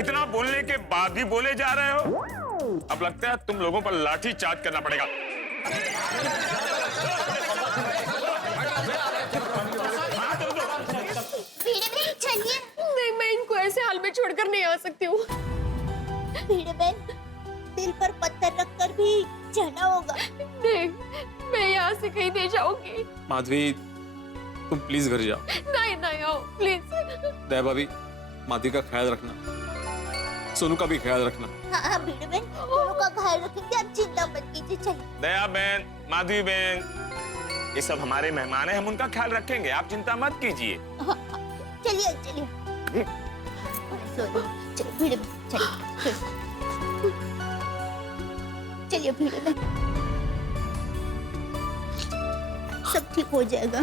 इतना बोलने के बाद भी बोले जा रहे हो। अब लगता है तुम लोगों पर लाठी चार्ज करना पड़ेगा। चलिए। नहीं, मैं इनको ऐसे हाल में छोड़कर नहीं आ सकती हूँ। भिड़े बहन, दिल पर पत्थर रखकर भी जाना होगा। नहीं, मैं यहाँ से कहीं नहीं जाऊंगी। माधवी, तुम प्लीज घर जाओ। नहीं नहीं, आओ प्लीज। दया भाभी, माधवी का ख्याल रखना, सोनू का भी ख्याल रखना। हाँ भिड़े बहन, दोनों का ख्याल रखेंगे, आप चिंता मत कीजिए। चलिए। दया बहन, माधवी बहन, ये सब हमारे मेहमान हैं, हम उनका ख्याल रखेंगे, आप चिंता मत कीजिए। चलिए चलिए। चलिए भिड़े बहन, चलिए चलिए भिड़े बहन, सब ठीक हो जाएगा।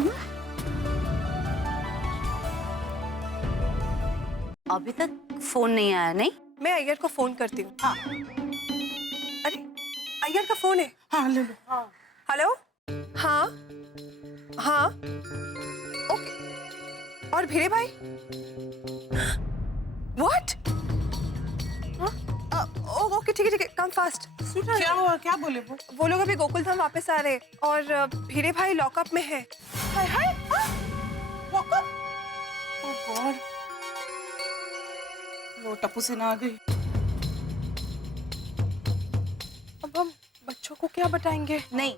अभी तक फोन नहीं आया। नहीं, मैं अय्यर को फोन करती हूँ। हाँ। अरे अय्यर का फोन है। हाँ ले लो। हाँ। हेलो। हाँ हाँ ओके। और भिड़े भाई? व्हाट? ओके ठीक है कम फास्ट। क्या हुआ, क्या बोले वो लोग अभी गोकुल धाम वापस आ रहे और भिड़े भाई लॉकअप में है। हाय हाय, लॉकअप? ओह गॉड, लो टप्पू से ना आ गई। अब हम बच्चों को क्या बताएंगे? नहीं,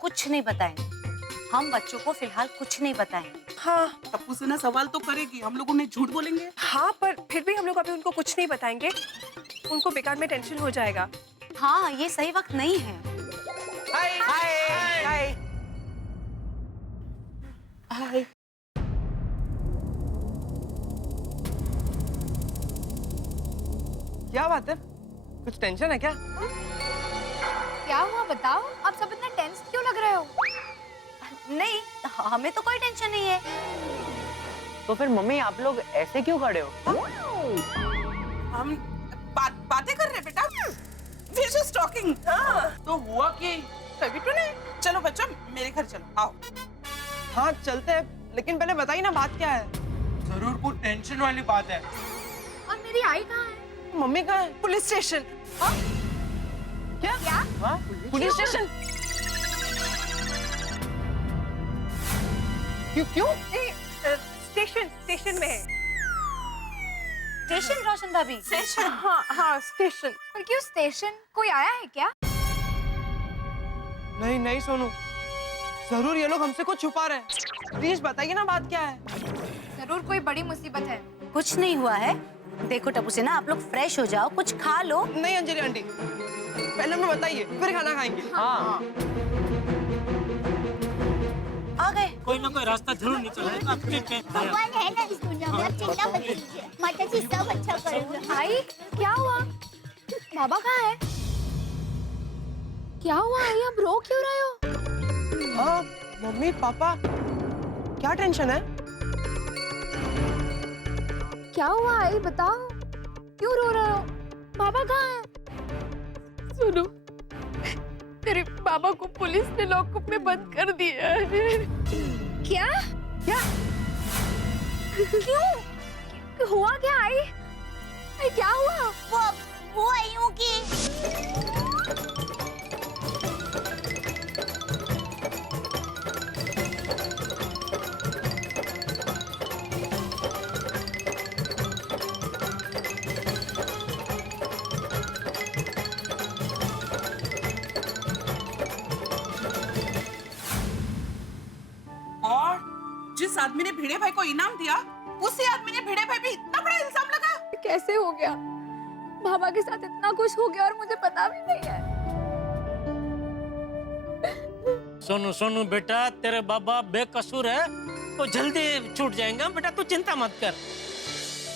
कुछ नहीं बताएंगे। हम बच्चों को फिलहाल कुछ नहीं बताएंगे। हाँ, टप्पू से ना सवाल तो करेगी, हम लोग उन्हें झूठ बोलेंगे। हाँ, पर फिर भी हम लोग अभी उनको कुछ नहीं बताएंगे, उनको बेकार में टेंशन हो जाएगा। हाँ, ये सही वक्त नहीं है। हाय हाय हाय हाय। क्या बात है, कुछ टेंशन है क्या? क्या हुआ बताओ, आप सब इतना टेंस क्यों लग रहे हो? नहीं, हमें तो कोई टेंशन नहीं है। तो फिर मम्मी आप लोग ऐसे क्यों खड़े हो? हम बातें कर रहे हैं बेटा। We're just talking। तो हुआ कि कभी तो नहीं। चलो बच्चों, मेरे घर चलो, आओ। हाँ चलते हैं, लेकिन पहले बताइए ना बात क्या है? जरूर कुछ टेंशन वाली बात है। और मेरी आई कहाँ है? मम्मी कहाँ है? Police station. क्या? हाँ? Police station? क्यों? स्टेशन में है। स्टेशन रोशन भाभी? स्टेशन? हाँ स्टेशन। पर क्यों स्टेशन? कोई आया है क्या? नहीं सोनू, जरूर ये लोग हमसे कुछ छुपा रहे हैं। प्लीज बताइए ना बात क्या है? जरूर कोई बड़ी मुसीबत है। कुछ नहीं हुआ है। देखो टप्पू से ना, आप लोग फ्रेश हो जाओ, कुछ खा लो। नहीं अंजलि आंटी, पहले हमें बताइए, फिर खाना खाएंगे। हाँ। आ गए। कोई ना कोई रास्ता जरूर निकलेगा। भगवान है ना इस दुनिया में, आप चिंता मत कीजिए। माता जी सब अच्छा करेंगे। आई, क्या हुआ? बाबा कहाँ है? क्या हुआ आई, आप रो क्यों रहे हो? मम्मी पापा, क्या टेंशन है? क्या हुआ आई, बताओ, क्यों रो रहे हो? बाबा कहाँ है? सुनो, तेरे बाबा को पुलिस ने लॉकअप में बंद कर दिया है। क्या? क्या? क्यों? हुआ क्या आई? आई क्या हुआ? वो आई हूँ कि जिस आदमी ने भिड़े भाई को इनाम दिया, उसी आदमी ने भिड़े भाई पे इतना बड़ा इल्जाम लगा। कैसे हो गया? बाबा के साथ इतना कुछ हो गया और मुझे पता भी नहीं है। सोनू सोनू बेटा, तेरे बाबा बेकसूर है, वो जल्दी छूट जाएंगे बेटा, तू चिंता मत कर।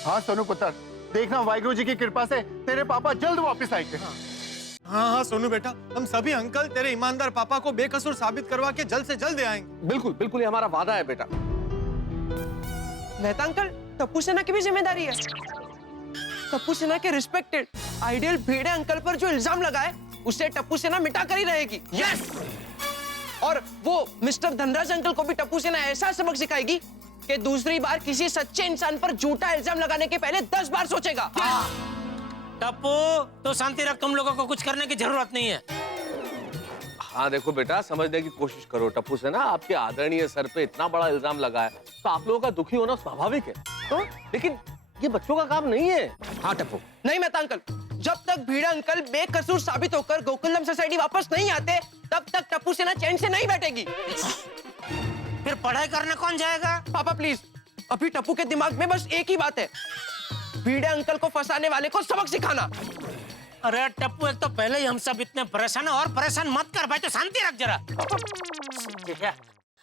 हाँ सोनू पुत्र, देखना वाहिगुरु जी की कृपा से तेरे पापा जल्द वापस आएंगे। हाँ हाँ सोनू बेटा, हम सभी अंकल तेरे ईमानदार पापा को बेकसूर साबित करवा के जल्द से जल्द आएंगे। बिल्कुल बिल्कुल, ये हमारा वादा है बेटा। मेहता अंकल, टप्पू सेना की भी जिम्मेदारी है। टप्पू सेना के रिस्पेक्टेड आइडियल भिड़े अंकल पर जो इल्जाम लगाए उसे टप्पू सेना मिटा कर ही रहेगी। यस। और वो मिस्टर धनराज अंकल को भी टप्पू सेना ऐसा सबक सिखाएगी कि दूसरी बार किसी सच्चे इंसान पर झूठा इल्जाम लगाने के पहले 10 बार सोचेगा। टप्पू, तो शांति रख, तुम लोगों को कुछ करने की जरूरत नहीं है। हाँ देखो बेटा, समझने की कोशिश करो। टप्पू से ना आपके आदरणीय सर पे इतना बड़ा इल्जाम लगा है तो आप लोगों का दुखी होना स्वाभाविक है। तो लेकिन ये बच्चों का काम नहीं है। हाँ टप्पू। नहीं मेहता अंकल, जब तक भीड़ा अंकल बेकसूर साबित होकर गोकुलम सोसाइटी वापस नहीं आते तब तक टप्पू सेना चैन से नहीं बैठेगी। फिर पढ़ाई करने कौन जाएगा? पापा प्लीज, अभी टप्पू के दिमाग में बस एक ही बात है, भीड़े अंकल को फंसाने वाले को सबक सिखाना। अरे टप्पू, एक तो पहले ही हम सब इतने परेशान हैं, और परेशान मत कर भाई, तो शांति रख जरा।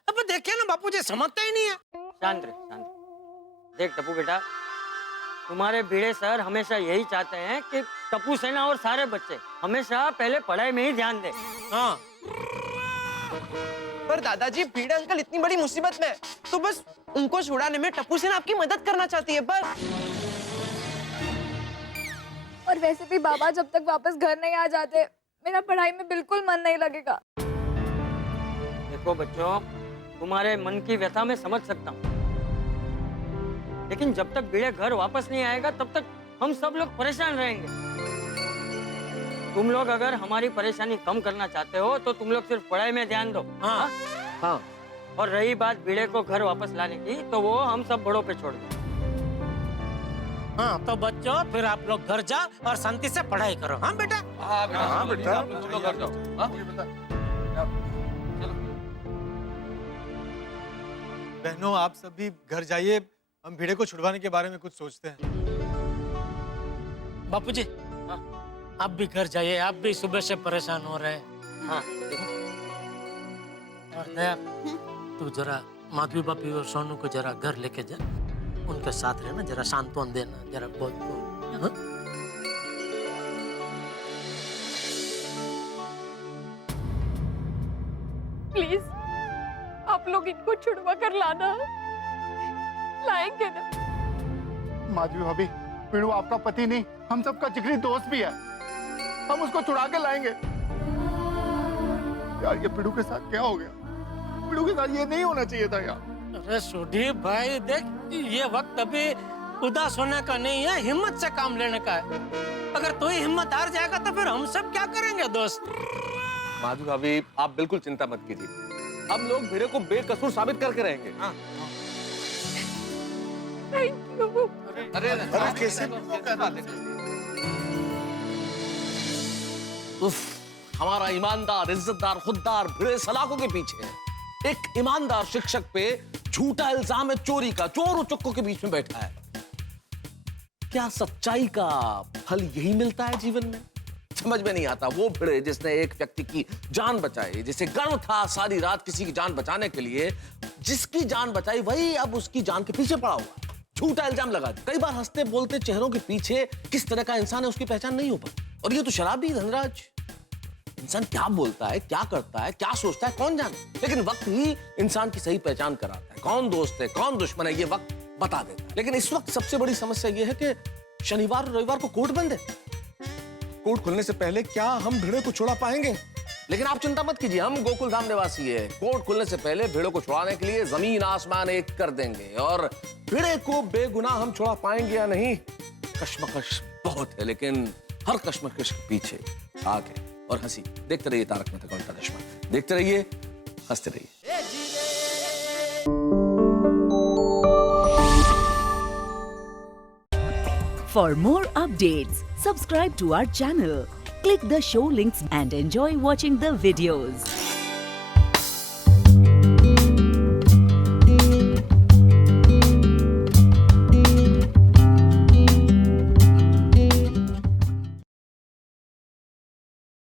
अब देखिए ना बापू जी समझते ही नहीं है। शांत रहे, शांत। देख टप्पू बेटा, तुम्हारे भिड़े सर हमेशा यही चाहते हैं कि टप्पू सेना और सारे बच्चे हमेशा पहले पढ़ाई में ही ध्यान दें। हाँ। पर दादाजी, भीड़े अंकल इतनी बड़ी मुसीबत में तो बस उनको छुड़ाने में टप्पू सेना आपकी मदद करना चाहती है बस। और वैसे भी बाबा जब तक वापस घर नहीं आ जाते मेरा पढ़ाई में बिल्कुल मन नहीं लगेगा। देखो बच्चों, तुम्हारे मन की व्यथा मैं समझ सकता हूँ, लेकिन जब तक भिड़े घर वापस नहीं आएगा तब तक हम सब लोग परेशान रहेंगे। तुम लोग अगर हमारी परेशानी कम करना चाहते हो तो तुम लोग सिर्फ पढ़ाई में ध्यान दो। हाँ हाँ। और रही बात भिड़े को घर वापस लाने की, तो वो हम सब बड़ों पे छोड़ दो। हाँ तो बच्चों, फिर आप लोग घर जाओ और शांति से पढ़ाई करो। हाँ बेटा। हाँ बेटा, हाँ बेटा, चलो घर जाओ। बहनों, आप सभी घर जाइए, हम भिड़े को छुड़वाने के बारे में कुछ सोचते हैं। बापूजी, आप भी घर जाइए, आप भी सुबह से परेशान हो रहे हैं। हाँ। और दया, तू जरा माधवी बापी और सोनू को जरा घर लेके जा, उनके साथ रहना, जरा सांत्वन देना, जरा बहुत। हाँ? प्लीज आप लोग इनको छुड़वा कर लाना, लाएंगे ना? माधवी भाभी, पिड़ू आपका पति नहीं, हम सबका जिगरी दोस्त भी है, हम उसको छुड़ा के लाएंगे। यार ये पिड़ू के साथ क्या हो गया? पिड़ू के साथ ये नहीं होना चाहिए था यार। अरे सुधीर भाई, देख, ये वक्त अभी उदास होने का नहीं है, हिम्मत से काम लेने का है। अगर तू ही हिम्मत हार जाएगा तो फिर हम सब क्या करेंगे दोस्त? माधवी भाभी, आप बिल्कुल चिंता मत कीजिए, हम लोग भिड़े को बेकसूर साबित करके रहेंगे। हाँ। Thank you. अरे कैसे? उफ, हमारा ईमानदार, इज्जतदार, खुददार भिड़े सलाखों के पीछे है। एक ईमानदार शिक्षक पे झूठा इल्जाम है चोरी का, चोर और चुक्कों के बीच में बैठा है। क्या सच्चाई का फल यही मिलता है जीवन में? समझ में नहीं आता। वो भिड़े जिसने एक व्यक्ति की जान बचाई, जिसे गर्व था सारी रात किसी की जान बचाने के लिए, जिसकी जान बचाई वही अब उसकी जान के पीछे पड़ा हुआ, झूठा इल्जाम लगा दिया। कई बार हंसते बोलते चेहरों के पीछे किस तरह का इंसान है उसकी पहचान नहीं हो पाती। और ये तो शराबी धनराज, इंसान क्या बोलता है, क्या करता है, क्या सोचता है, कौन जाने। लेकिन वक्त ही इंसान की सही पहचान कराता है, कौन दोस्त है, कौन दुश्मन है, ये वक्त बता देता है। लेकिन इस वक्त सबसे बड़ी समस्या ये है कि शनिवार और रविवार को कोर्ट बंद है। कोर्ट खुलने से पहले क्या हम भिड़े को छुड़ा पाएंगे? लेकिन आप चिंता मत कीजिए, हम गोकुल धाम निवासी है, कोर्ट खुलने से पहले भिड़े को छुड़ाने के लिए जमीन आसमान एक कर देंगे। और भिड़े को बेगुनाह हम छुड़ा पाएंगे या नहीं, कश्मकश बहुत है, लेकिन हर कश्मकश के पीछे आग है और हंसी। देखते रहिए तारक मेहता का उल्टा चश्मा, देखते रहिए, हंसते रहिए। For more updates, subscribe to our channel, click the show links and enjoy watching the videos.